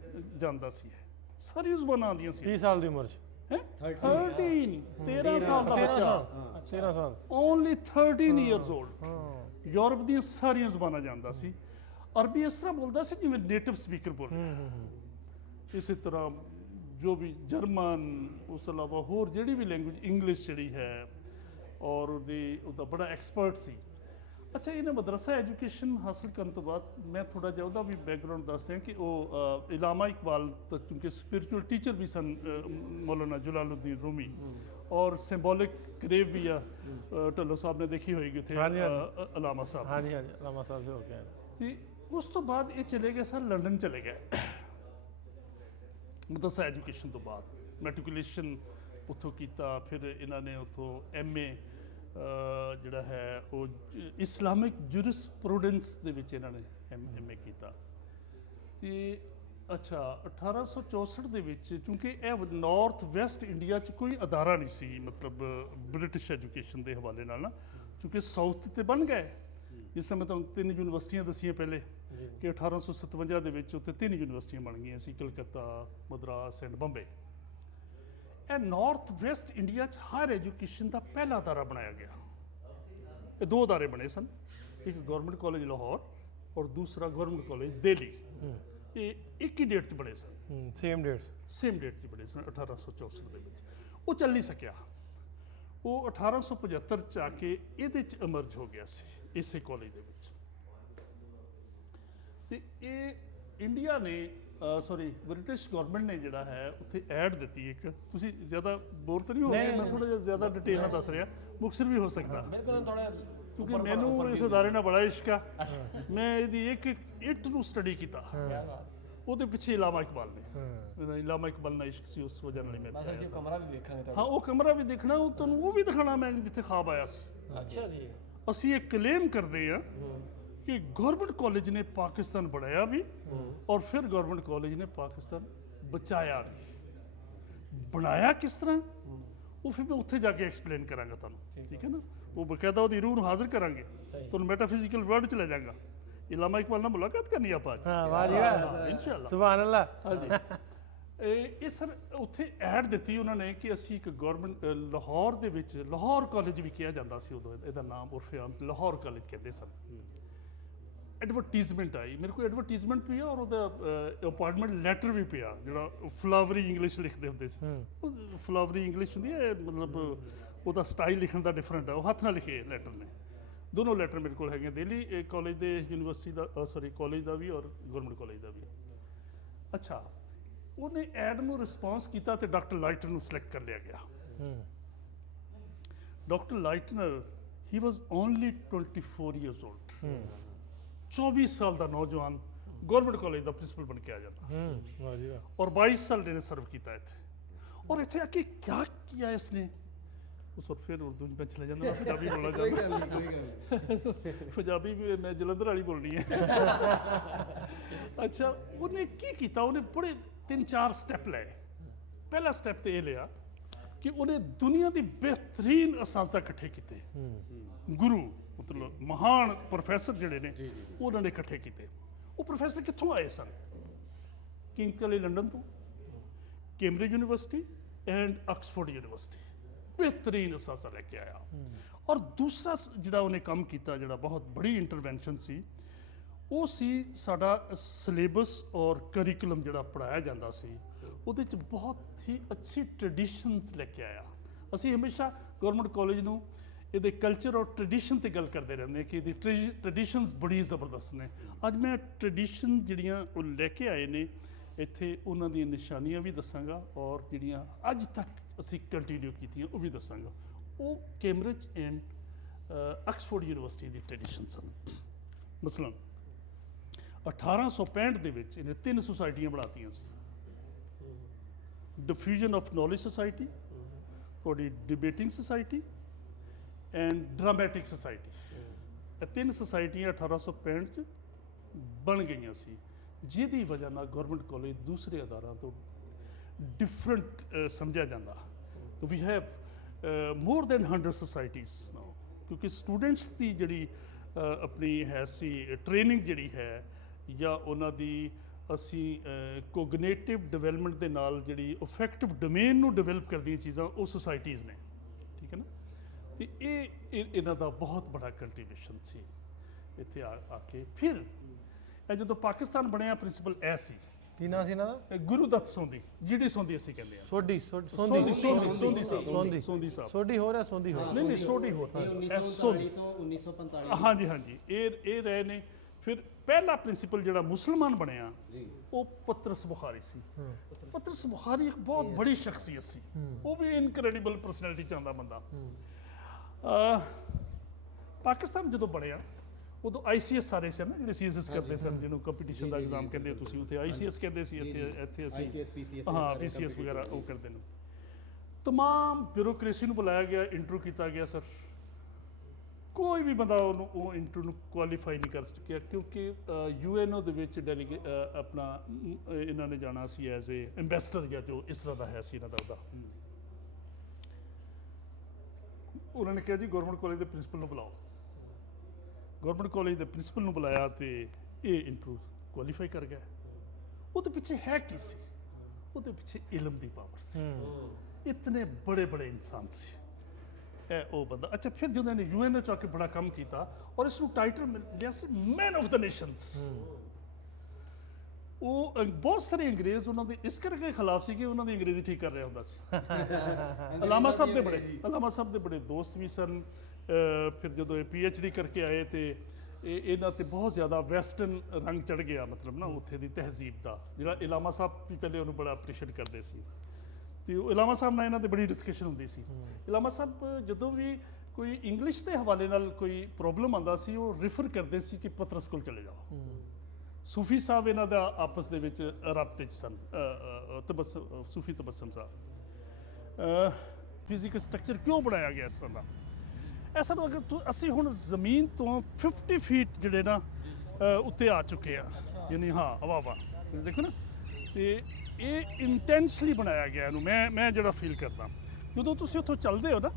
ਸਾਰੀ ਜ਼ੁਬਾਨਾਂ ਆਉਂਦੀਆਂ ਸੀ। 30 ਸਾਲ ਦੀ ਉਮਰ 'ਚ। 13 ਸਾਲ ਦਾ ਬੱਚਾ, 13 ਸਾਲ। Only 13 years old. ਯੂਰਪ ਦੀਆਂ ਸਾਰੀਆਂ ਜ਼ੁਬਾਨਾਂ ਜਾਣਦਾ ਸੀ। ਅਰਬੀ ਇਸ ਤਰ੍ਹਾਂ ਬੋਲਦਾ ਸੀ ਜਿਵੇਂ ਨੇਟਿਵ ਸਪੀਕਰ ਬੋਲਦਾ। ਇਸੇ ਤਰ੍ਹਾਂ ਜੋ ਵੀ ਜਰਮਨ, ਉਸ ਤੋਂ ਇਲਾਵਾ ਹੋਰ ਜਿਹੜੀ ਵੀ ਲੈਂਗੁਏਜ, ਇੰਗਲਿਸ਼ ਜਿਹੜੀ ਹੈ, ਔਰ ਉਹਦਾ ਬੜਾ ਐਕਸਪਰਟ ਸੀ। ਅੱਛਾ, ਇਹਨੇ ਮਦਰਸਾ ਐਜੂਕੇਸ਼ਨ ਹਾਸਲ ਕਰਨ ਤੋਂ ਬਾਅਦ ਮੈਂ ਥੋੜਾ ਜਿਹਾ ਉਹਦਾ ਵੀ ਬੈਕਗਰਾਉਂਡ ਦੱਸਦਾ ਕਿ ਉਹ ਇਲਾਮਾ ਇਕਬਾਲ ਕਿਉਂਕਿ ਸਪਿਰਿਚੁਅਲ ਟੀਚਰ ਵੀ ਸਨ ਮੌਲਾਨਾ ਜਲਾਲੁਦੀਨ ਰੂਮੀ। ਔਰ ਸਿੰਬੋਲਿਕ ਗ੍ਰੇਵ ਵੀ ਆ, ਢੱਲੋ ਸਾਹਿਬ ਨੇ ਦੇਖੀ ਹੋਏਗੀ ਉੱਥੇ, ਇਲਾਮਾ ਸਾਹਿਬ। ਹਾਂਜੀ ਹਾਂਜੀ, ਇਲਾਮਾ ਸਾਹਿਬ ਦੇ ਹੋ ਕੇ ਆਏ। ਤੇ ਉਸ ਤੋਂ ਬਾਅਦ ਇਹ ਚਲੇ ਗਏ ਸਨ, ਲੰਡਨ ਚਲੇ ਗਏ ਮਦਰਸਾ ਐਜੂਕੇਸ਼ਨ ਤੋਂ ਬਾਅਦ। ਮੈਟ੍ਰਿਕੂਲੇਸ਼ਨ ਉੱਥੋਂ ਕੀਤਾ। ਫਿਰ ਇਹਨਾਂ ਨੇ ਉੱਥੋਂ MA ਜਿਹੜਾ ਹੈ ਉਹ ਇਸਲਾਮਿਕ ਜੂਰਿਸਪ੍ਰੂਡੈਂਸ ਦੇ ਵਿੱਚ ਇਹਨਾਂ ਨੇ MA ਕੀਤਾ। ਤੇ ਅੱਛਾ, 1864 ਦੇ ਵਿੱਚ, ਕਿਉਂਕਿ ਇਹ ਨਾਰਥ ਵੈਸਟ ਇੰਡੀਆ 'ਚ ਕੋਈ ਅਦਾਰਾ ਨਹੀਂ ਸੀ ਮਤਲਬ ਬ੍ਰਿਟਿਸ਼ ਐਜੂਕੇਸ਼ਨ ਦੇ ਹਵਾਲੇ ਨਾਲ ਨਾ, ਕਿਉਂਕਿ ਸਾਊਥ ਤੇ ਬਣ ਗਏ। ਜਿਸ ਸਮੇਂ ਤੁਹਾਨੂੰ 3 ਯੂਨੀਵਰਸਿਟੀਆਂ ਦੱਸੀਆਂ ਪਹਿਲੇ ਕਿ 1857 ਦੇ ਵਿੱਚ ਉੱਥੇ 3 ਯੂਨੀਵਰਸਿਟੀਆਂ ਬਣ ਗਈਆਂ ਸੀ, ਕਲਕੱਤਾ, ਮਦਰਾਸ ਐਂਡ ਬੰਬੇ। ਇਹ ਨਾਰਥ ਵੈਸਟ ਇੰਡੀਆ 'ਚ ਹਾਇਰ ਐਜੂਕੇਸ਼ਨ ਦਾ ਪਹਿਲਾ ਅਦਾਰਾ ਬਣਾਇਆ ਗਿਆ। ਇਹ 2 ਅਦਾਰੇ ਬਣੇ ਸਨ, ਇੱਕ ਗਵਰਨਮੈਂਟ ਕਾਲਜ ਲਾਹੌਰ ਔਰ ਦੂਸਰਾ ਗਵਰਨਮੈਂਟ ਕਾਲਜ ਦਿੱਲੀ। ਇਹ ਇੱਕ ਹੀ ਡੇਟ 'ਚ ਬਣੇ ਸਨ, ਸੇਮ ਡੇਟ 'ਚ ਬਣੇ ਸਨ 1864 ਦੇ ਵਿੱਚ। ਉਹ ਚੱਲ ਨਹੀਂ ਸਕਿਆ। ਉਹ 1875 ਚ ਆ ਕੇ ਇਹਦੇ ਚ ਅਮਰਜ ਹੋ ਗਿਆ ਸੀ, ਇਸੇ ਕਾਲਜ ਦੇ ਵਿੱਚ। ਤੇ ਇਹ ਇੰਡੀਆ ਨੇ ਬ੍ਰਿਟਿਸ਼ ਗਵਰਨਮੈਂਟ ਨੇ ਜਿਹੜਾ ਹੈ ਉੱਥੇ ਐਡ ਦਿੱਤੀ ਇੱਕ। ਤੁਸੀਂ ਜ਼ਿਆਦਾ ਬੋਰ ਤਾਂ ਨਹੀਂ ਹੋ ਗਏ? ਮੈਂ ਥੋੜਾ ਜਿਹਾ ਜ਼ਿਆਦਾ ਡਿਟੇਲ ਨਾਲ ਦੱਸ ਰਿਹਾ, ਮੁਕਤਸਰ ਵੀ ਹੋ ਸਕਦਾ, ਬਿਲਕੁਲ ਥੋੜਾ ਕਿਉਂਕਿ ਮੈਨੂੰ ਇਸ ਅਦਾਰੇ ਨਾਲ ਬੜਾ ਇਸ਼ਕ ਆ। ਮੈਂ ਇਹਦੀ ਇੱਕ ਇੱਟ ਨੂੰ ਸਟੱਡੀ ਕੀਤਾ, ਉਹਦੇ ਪਿੱਛੇ ਇਲਾਮਾ ਇਕਬਾਲ ਨੇ। ਮੇਰਾ ਇਲਾਮਾ ਇਕਬਾਲ ਨਾਲ ਇਸ਼ਕ ਸੀ, ਉਸ ਵਜ੍ਹਾ ਨਾਲ ਹੀ ਮੈਂ ਬਸ ਅਸੀਂ ਕਮਰਾ ਵੀ ਵੇਖਾਂਗੇ ਹਾਂ, ਉਹ ਕਮਰਾ ਵੀ ਦੇਖਣਾ, ਉਹ ਤੁਹਾਨੂੰ ਉਹ ਵੀ ਦਿਖਾਣਾ ਮੈਂ ਜਿੱਥੇ ਖਾਬ ਆਇਆ ਸੀ। ਅੱਛਾ ਜੀ। ਅਸੀਂ ਇਹ ਕਲੇਮ ਕਰਦੇ ਆ ਕਿ ਗਵਰਨਮੈਂਟ ਕਾਲਜ ਨੇ ਪਾਕਿਸਤਾਨ ਬਣਾਇਆ ਵੀ ਔਰ ਫਿਰ ਗਵਰਨਮੈਂਟ ਕਾਲਜ ਨੇ ਪਾਕਿਸਤਾਨ ਬਚਾਇਆ ਵੀ। ਬਣਾਇਆ ਕਿਸ ਤਰ੍ਹਾਂ ਉਹ ਫਿਰ ਮੈਂ ਉੱਥੇ ਜਾ ਕੇ ਐਕਸਪਲੇਨ ਕਰਾਂਗਾ ਤੁਹਾਨੂੰ, ਠੀਕ ਹੈ ਨਾ। ਉਹ ਬਕਾਇਦਾ ਉਹਦੀ ਰੂਹ ਨੂੰ ਹਾਜ਼ਰ ਕਰਾਂਗੇ, ਤੁਹਾਨੂੰ ਮੈਟਾਫਿਜ਼ੀਕਲ ਵਰਲਡ ਚ ਲੈ ਜਾਵਾਂਗਾ। ਇਲਾਮਾ ਇਕਬਾਲ ਨਾਲ ਮੁਲਾਕਾਤ ਕਰਨੀ ਆਪਾਂ ਅੱਜ। ਹਾਂ, ਵਾਹ ਜੀ ਵਾਹ, ਇਨਸ਼ਾਅੱਲਾ। ਸੁਭਾਨ ਅੱਲਾਹ। ਹਾਂਜੀ। ਇਹ ਸਰ ਉੱਥੇ ਐਡ ਦਿੱਤੀ ਉਹਨਾਂ ਨੇ ਕਿ ਅਸੀਂ ਇੱਕ ਗਵਰਨਮੈਂਟ ਲਾਹੌਰ ਦੇ ਵਿੱਚ, ਲਾਹੌਰ ਕਾਲਜ ਵੀ ਕਿਹਾ ਜਾਂਦਾ ਸੀ ਉਦੋਂ, ਇਹਦਾ ਨਾਮ ਉਰਫੇ ਆਮ ਲਾਹੌਰ ਕਾਲਜ ਕਹਿੰਦੇ ਸਨ। ਐਡਵਰਟੀਜ਼ਮੈਂਟ ਆਈ ਮੇਰੇ ਕੋਲ, ਐਡਵਰਟੀਜ਼ਮੈਂਟ ਪਿਆ ਔਰ ਉਹਦਾ ਅਪਾਇੰਟਮੈਂਟ ਲੈਟਰ ਵੀ ਪਿਆ, ਜਿਹੜਾ ਫਲਾਵਰੀ ਇੰਗਲਿਸ਼ ਲਿਖਦੇ ਹੁੰਦੇ ਸੀ। ਉਹ ਫਲਾਵਰੀ ਇੰਗਲਿਸ਼ ਹੁੰਦੀ ਹੈ, ਮਤਲਬ ਉਹਦਾ ਸਟਾਈਲ ਲਿਖਣ ਦਾ ਡਿਫਰੈਂਟ ਹੈ, ਉਹ ਹੱਥ ਨਾਲ ਲਿਖੇ ਲੈਟਰ ਨੇ। ਦੋਨੋਂ ਲੈਟਰ ਮੇਰੇ ਕੋਲ ਹੈਗੇ, ਦਿੱਲੀ ਕਾਲਜ ਦੇ, ਯੂਨੀਵਰਸਿਟੀ ਦਾ, ਕਾਲਜ ਦਾ ਵੀ ਔਰ ਗਵਰਨਮੈਂਟ ਕਾਲਜ ਦਾ ਵੀ। ਅੱਛਾ, ਉਹਨੇ ਐਡ ਨੂੰ ਰਿਸਪੌਂਸ ਕੀਤਾ ਤੇ ਡਾਕਟਰ ਲਾਈਟਨਰ ਨੂੰ ਸਿਲੈਕਟ ਕਰ ਲਿਆ ਗਿਆ। Doctor Leitner he was only 24 years old. 24 ਸਾਲ ਦਾ ਨੌਜਵਾਨ ਗਵਰਨਮੈਂਟ ਕਾਲਜ ਦਾ ਪ੍ਰਿੰਸੀਪਲ ਬਣ ਕੇ ਆ ਜਾਂਦਾ। ਵਾਹ ਜੀ ਵਾਹ। और 22 साल ने सर्व किया थे। और इतने आके क्या किया इसने, उस और फिर उर्दू में चले जाना, पंजाबी बोलना चाहता, पंजाबी भी मैं जलंधर वाली बोलनी है। अच्छा, उन्हें की किया, उन्हें बड़े 3-4 स्टेप ले। पहला स्टेप तो ये लिया कि उन्हें दुनिया की बेहतरीन असासा इकट्ठे किए, गुरु मतलब महान प्रोफैसर जिहड़े ने उन्होंने इकट्ठे किए। वो प्रोफैसर कित्थों आए सन? किंग्स कॉलेज लंडन तो, Cambridge university and Oxford university, बेहतरीन असासा लेके आया। और दूसरा जिहड़ा उन्हें काम किया, जिहड़ा बहुत बड़ी इंटरवेंशन सी, वो सी साडा सिलेबस और करिकुलम जिहड़ा पढ़ाया जाता सी, ਉਹਦੇ ਚ ਬਹੁਤ ਹੀ ਅੱਛੀ ਟ੍ਰੈਡੀਸ਼ਨਸ ਲੈ ਕੇ ਆਇਆ। ਅਸੀਂ ਹਮੇਸ਼ਾ ਗਵਰਨਮੈਂਟ ਕਾਲਜ ਨੂੰ ਇਹਦੇ ਕਲਚਰ ਔਰ ਟ੍ਰੈਡੀਸ਼ਨ ਤੇ ਗੱਲ ਕਰਦੇ ਰਹਿੰਦੇ ਕਿ ਇਹਦੀ ਟ੍ਰੈਡੀਸ਼ਨਸ ਬੜੀ ਜ਼ਬਰਦਸਤ ਨੇ। ਅੱਜ ਮੈਂ ਟ੍ਰੈਡੀਸ਼ਨ ਜਿਹੜੀਆਂ ਉਹ ਲੈ ਕੇ ਆਏ ਨੇ ਇੱਥੇ, ਉਹਨਾਂ ਦੀਆਂ ਨਿਸ਼ਾਨੀਆਂ ਵੀ ਦੱਸਾਂਗਾ ਔਰ ਜਿਹੜੀਆਂ ਅੱਜ ਤੱਕ ਅਸੀਂ ਕੰਟੀਨਿਊ ਕੀਤੀਆਂ ਉਹ ਵੀ ਦੱਸਾਂਗਾ। ਉਹ Cambridge and Oxford university the tradition ਸਨ। ਮਸਲਨ 1865 ਦੇ ਵਿੱਚ ਇਹਨੇ 3 ਸੁਸਾਇਟੀਆਂ ਬਣਾਤੀਆਂ ਸੀ। डिफ्यूजन ऑफ नॉलेज सोसाइटी, थोड़ी debating society and dramatic society. ये 3 सोसाइटियाँ 1865 ਚ बन गई सी, जिहदी वजह नाल गवर्नमेंट कॉलेज दूसरे अदारां तो डिफरेंट समझा जाता। We have more than 100 societies now, क्योंकि स्टूडेंट्स की जिहड़ी अपनी है सी ट्रेनिंग जिहड़ी है या उन्हां दी ਅਸੀਂ ਕੋਗਨੇਟਿਵ ਡਿਵੈਲਪਮੈਂਟ ਦੇ ਨਾਲ ਜਿਹੜੀ ਇਫੈਕਟਿਵ ਡੋਮੇਨ ਨੂੰ ਡਿਵੈਲਪ ਕਰਦੀਆਂ ਚੀਜ਼ਾਂ ਉਹ ਸੁਸਾਇਟੀਜ਼ ਨੇ, ਠੀਕ ਹੈ ਨਾ। ਤੇ ਇਹ ਇਹਨਾਂ ਦਾ ਬਹੁਤ ਬੜਾ ਕੰਟਰੀਬਿਊਸ਼ਨ ਸੀ ਇੱਥੇ ਆ ਕੇ। ਫਿਰ ਇਹ ਜਦੋਂ ਪਾਕਿਸਤਾਨ ਬਣਿਆ, ਪ੍ਰਿੰਸੀਪਲ ਇਹ ਸੀ, ਕੀ ਨਾਂ ਸੀ ਇਹਨਾਂ ਦਾ? ਇਹ ਗੁਰੂ ਦੱਤ ਸੋਂਦੀ, ਜਿਹੜੀ ਸੋਂਦੀ ਅਸੀਂ ਕਹਿੰਦੇ ਆ। ਸੋਢੀ ਸੋਂਦੀ ਸਾਹਿਬ। ਸੋਢੀ ਹੋ ਰਿਹਾ, ਸੋਂਦੀ ਹੋ। ਨਹੀਂ ਸੋਢੀ ਹੋਰ, 1939 ਤੋਂ 1945। ਹਾਂਜੀ ਹਾਂਜੀ, ਇਹ ਰਹੇ ਨੇ। ਫਿਰ ਪਹਿਲਾ ਪ੍ਰਿੰਸੀਪਲ ਜਿਹੜਾ ਮੁਸਲਮਾਨ ਬਣਿਆ ਉਹ ਪਤਰਸ ਬੁਖਾਰੀ ਸੀ। ਪਤਰਸ ਬੁਖਾਰੀ ਇੱਕ ਬਹੁਤ ਬੜੀ ਸ਼ਖਸੀਅਤ ਸੀ, ਉਹ ਵੀ ਇਨਕ੍ਰੈਡੀਬਲ ਪਰਸਨੈਲਿਟੀ ਚ ਆਉਂਦਾ ਬੰਦਾ। ਪਾਕਿਸਤਾਨ ਜਦੋਂ ਬਣਿਆ ਉਦੋਂ ICS ਸਾਰੇ ਸਨ ਨਾ, ਜਿਹੜੇ CSS ਕਰਦੇ ਸਨ, ਜਿਹਨੂੰ ਕੰਪੀਟੀਸ਼ਨ ਦਾ ਐਗਜ਼ਾਮ ਕਹਿੰਦੇ ਹੋ ਤੁਸੀਂ, ਉੱਥੇ ICS ਕਹਿੰਦੇ ਸੀ, ਇੱਥੇ ਅਸੀਂ ICS, PCS, ਹਾਂ PCS ਵਗੈਰਾ ਉਹ ਕਰਦੇ ਨੇ। तमाम ਬਿਊਰੋਕ੍ਰੇਸੀ ਨੂੰ ਬੁਲਾਇਆ ਗਿਆ, ਇੰਟਰਵਿਊ ਕੀਤਾ ਗਿਆ। ਸਰ ਕੋਈ ਵੀ ਬੰਦਾ ਉਹਨੂੰ ਉਹ ਇੰਟਰਵਿਊ ਨੂੰ ਕੁਆਲੀਫਾਈ ਨਹੀਂ ਕਰ ਸਕਿਆ, ਕਿਉਂਕਿ UNO ਦੇ ਵਿੱਚ ਆਪਣਾ ਇਹਨਾਂ ਨੇ ਜਾਣਾ ਸੀ ਐਜ਼ ਏ ਐਂਬੈਸਡਰ ਜਾਂ ਜੋ ਇਸ ਤਰ੍ਹਾਂ ਦਾ ਹੈ ਸੀ ਇਹਨਾਂ ਦਾ ਉਹਦਾ। ਉਹਨਾਂ ਨੇ ਕਿਹਾ ਜੀ ਗਵਰਨਮੈਂਟ ਕਾਲਜ ਦੇ ਪ੍ਰਿੰਸੀਪਲ ਨੂੰ ਬੁਲਾਓ। ਗਵਰਨਮੈਂਟ ਕਾਲਜ ਦੇ ਪ੍ਰਿੰਸੀਪਲ ਨੂੰ ਬੁਲਾਇਆ ਤੇ ਇਹ ਇੰਟਰਵਿਊ ਕੁਆਲੀਫਾਈ ਕਰ ਗਿਆ। ਉਹਦੇ ਪਿੱਛੇ ਹੈ ਕੀ ਸੀ? ਉਹਦੇ ਪਿੱਛੇ ਇਲਮ ਦੀ ਪਾਵਰ ਸੀ। ਇਤਨੇ ਬੜੇ ਬੜੇ ਇਨਸਾਨ ਸੀ ਇਹ ਉਹ ਬੰਦਾ। ਅੱਛਾ, ਫਿਰ ਜਦੋਂ ਇਹਨੇ UN ਚ ਆ ਕੇ ਬੜਾ ਕੰਮ ਕੀਤਾ ਔਰ ਇਸ ਨੂੰ ਟਾਈਟਲ ਮਿਲਿਆ ਸੀ ਮੈਨ ਆਫ ਦ ਨੇਸ਼ਨਸ। ਉਹ ਬਹੁਤ ਸਾਰੇ ਅੰਗਰੇਜ਼ ਉਹਨਾਂ ਦੇ ਇਸ ਕਰਕੇ ਖਿਲਾਫ ਸੀ ਕਿ ਉਹਨਾਂ ਦੀ ਅੰਗਰੇਜ਼ੀ ਠੀਕ ਕਰ ਰਿਹਾ ਹੁੰਦਾ ਸੀ। ਅਲਾਮਾ ਸਾਹਿਬ ਦੇ ਬੜੇ ਦੋਸਤ ਵੀ ਸਨ। ਫਿਰ ਜਦੋਂ ਇਹ PhD ਕਰਕੇ ਆਏ ਤੇ ਇਹਨਾਂ ਤੇ ਬਹੁਤ ਜ਼ਿਆਦਾ ਵੈਸਟਰਨ ਰੰਗ ਚੜ ਗਿਆ, ਮਤਲਬ ਨਾ ਉੱਥੇ ਦੀ ਤਹਿਜ਼ੀਬ ਦਾ, ਜਿਹੜਾ ਇਲਾਮਾ ਸਾਹਿਬ ਵੀ ਪਹਿਲੇ ਉਹਨੂੰ ਬੜਾ ਅਪਰੀਸ਼ੀਏਟ ਕਰਦੇ ਸੀ। ਤੇ ਉਹ ਇਲਾਮਾ ਸਾਹਿਬ ਨਾਲ ਇਹਨਾਂ ਦੀ ਬੜੀ ਡਿਸਕਸ਼ਨ ਹੁੰਦੀ ਸੀ। ਇਲਾਮਾ ਸਾਹਿਬ ਜਦੋਂ ਵੀ ਕੋਈ ਇੰਗਲਿਸ਼ ਦੇ ਹਵਾਲੇ ਨਾਲ ਕੋਈ ਪ੍ਰੋਬਲਮ ਆਉਂਦਾ ਸੀ ਉਹ ਰਿਫਰ ਕਰਦੇ ਸੀ ਕਿ ਪਤਰਸ ਕੋਲ ਚਲੇ ਜਾਓ। ਸੂਫੀ ਸਾਹਿਬ ਇਹਨਾਂ ਦਾ ਆਪਸ ਦੇ ਵਿੱਚ ਰਾਬਤੇ 'ਚ ਸਨ। ਸੂਫੀ ਤਬਸਮ ਸਾਹਿਬ ਫਿਜ਼ੀਕਲ ਸਟਰਕਚਰ ਕਿਉਂ ਬਣਾਇਆ ਗਿਆ ਇਸ ਤਰ੍ਹਾਂ ਦਾ? ਐਸਾ ਨੂੰ ਅਗਰ ਅਸੀਂ ਹੁਣ ਜ਼ਮੀਨ ਤੋਂ 50 ਫੀਟ ਜਿਹੜੇ ਨਾ ਉੱਤੇ ਆ ਚੁੱਕੇ ਆ, ਯਾਨੀ ਹਾਂ ਹਵਾ ਦੇਖੋ ਨਾ, ਤੇ ਇਹ ਇੰਟੈਂਸ਼ਲੀ ਬਣਾਇਆ ਗਿਆ ਇਹਨੂੰ। ਮੈਂ ਜਿਹੜਾ ਫੀਲ ਕਰਦਾ, ਜਦੋਂ ਤੁਸੀਂ ਉੱਥੋਂ ਚੱਲਦੇ ਹੋ ਨਾ,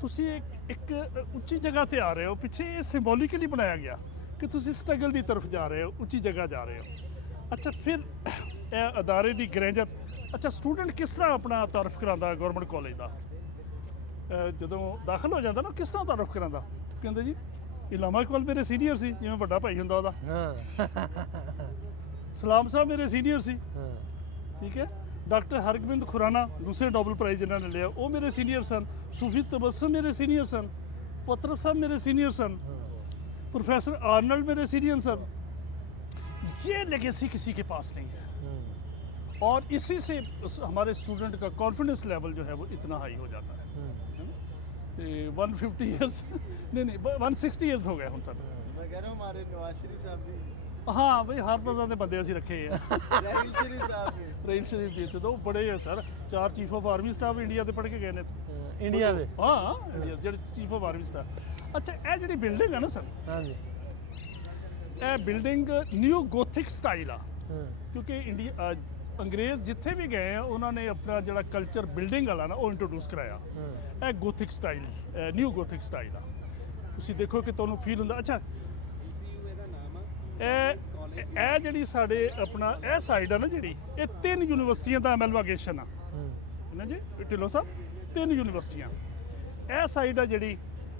ਤੁਸੀਂ ਇੱਕ ਉੱਚੀ ਜਗ੍ਹਾ ਤੇ ਆ ਰਹੇ ਹੋ, ਪਿੱਛੇ ਇਹ ਸਿੰਬੋਲਿਕਲੀ ਬਣਾਇਆ ਗਿਆ ਕਿ ਤੁਸੀਂ ਸਟਰਗਲ ਦੀ ਤਰਫ ਜਾ ਰਹੇ ਹੋ, ਉੱਚੀ ਜਗ੍ਹਾ ਜਾ ਰਹੇ ਹੋ। ਅੱਛਾ, ਫਿਰ ਇਹ ਅਦਾਰੇ ਦੀ ਗ੍ਰੈਂਜਰ। ਅੱਛਾ, ਸਟੂਡੈਂਟ ਕਿਸ ਤਰ੍ਹਾਂ ਆਪਣਾ ਤਾਰਫ ਕਰਾਉਂਦਾ ਗਵਰਨਮੈਂਟ ਕਾਲਜ ਦਾ? ਜਦੋਂ ਦਾਖਲ ਹੋ ਜਾਂਦਾ ਨਾ, ਕਿਸ ਤਰ੍ਹਾਂ ਤਾਰਫ ਕਰਾਉਂਦਾ? ਕਹਿੰਦੇ ਜੀ ਇਲਾਮਾ ਇਕਬਾਲ ਮੇਰੇ ਸੀਨੀਅਰ ਸੀ, ਜਿਵੇਂ ਵੱਡਾ ਭਾਈ ਹੁੰਦਾ ਉਹਦਾ। ਸਲਾਮ ਸਾਹਿਬ ਮੇਰੇ ਸੀਨੀਅਰ ਸੀ, ਠੀਕ ਹੈ। ਡਾਕਟਰ ਹਰਗੋਬਿੰਦ ਖੁਰਾਨਾ ਦੂਸਰੇ ਨੋਬਲ ਪ੍ਰਾਈਜ਼ ਇਹਨਾਂ ਨੇ ਲਿਆ, ਉਹ ਮੇਰੇ ਸੀਨੀਅਰ ਸਨ। ਸੂਫੀ ਤਬਸਮ ਮੇਰੇ ਸੀਨੀਅਰ ਸਨ। ਪਤਰਸ ਸਾਹਿਬ ਮੇਰੇ सीनियर सन। प्रोफेसर आर्नल्ड मेरे सीनियर सन। ये लेगेसी किसी के पास नहीं है और इसी से हमारे स्टूडेंट का कॉन्फिडेंस लेवल जो है वो इतना हाई हो जाता है। 150 ईयर्स नहीं 160 ईयर्स हो गए हम सब। मैं कह रहा हूँ हमारे नवाज शरीफ साहब भी हाँ भाई हर पसंद के बंदे ਅਸੀਂ ਰੱਖੇ ਆ। राहील शरीफ साहब भी ਰਾਹੀਲ ਸ਼ਰੀਫ ਜੀ ਤੇ ਉਹ ਬੜੇ ਆ sir, 4 chief of army staff India ਦੇ ਪੜ੍ਹ ਕੇ ਗਏ ਨੇ। ਇੰਡੀਆ ਦੇ? ਹਾਂ ਇੰਡੀਆ ਜਿਹੜੇ ਚੀਫ ਆਫ ਆਰਮੀ ਸਟਾਫ। ਅੱਛਾ, ਇਹ ਜਿਹੜੀ ਬਿਲਡਿੰਗ ਆ ਨਾ ਸਰ, ਹਾਂਜੀ, ਇਹ ਬਿਲਡਿੰਗ ਨਿਊ ਗੋਥਿਕ ਸਟਾਈਲ ਆ। ਕਿਉਂਕਿ ਇੰਡੀਆ ਅੰਗਰੇਜ਼ ਜਿੱਥੇ ਵੀ ਗਏ ਆ ਉਹਨਾਂ ਨੇ ਆਪਣਾ ਜਿਹੜਾ ਕਲਚਰ ਬਿਲਡਿੰਗ ਵਾਲਾ ਨਾ ਉਹ ਇੰਟਰੋਡਿਊਸ ਕਰਾਇਆ। ਇਹ Gothic style, new Gothic style ਆ। ਤੁਸੀਂ ਦੇਖੋ ਕਿ ਤੁਹਾਨੂੰ ਫੀਲ ਹੁੰਦਾ। ਅੱਛਾ, ਇਹ ਜਿਹੜੀ ਸਾਡੇ ਆਪਣਾ ਇਹ ਸਾਈਡ ਆ ਨਾ ਜਿਹੜੀ, ਇਹ 3 ਯੂਨੀਵਰਸਿਟੀਆਂ ਦਾ ਐਮਲਗੇਸ਼ਨ ਆ ਨਾ ਜੀ ਢਿੱਲੋਂ ਸਾਹਿਬ, 3 ਯੂਨੀਵਰਸਿਟੀਆਂ। ਇਹ ਸਾਈਡ ਆ ਜਿਹੜੀ,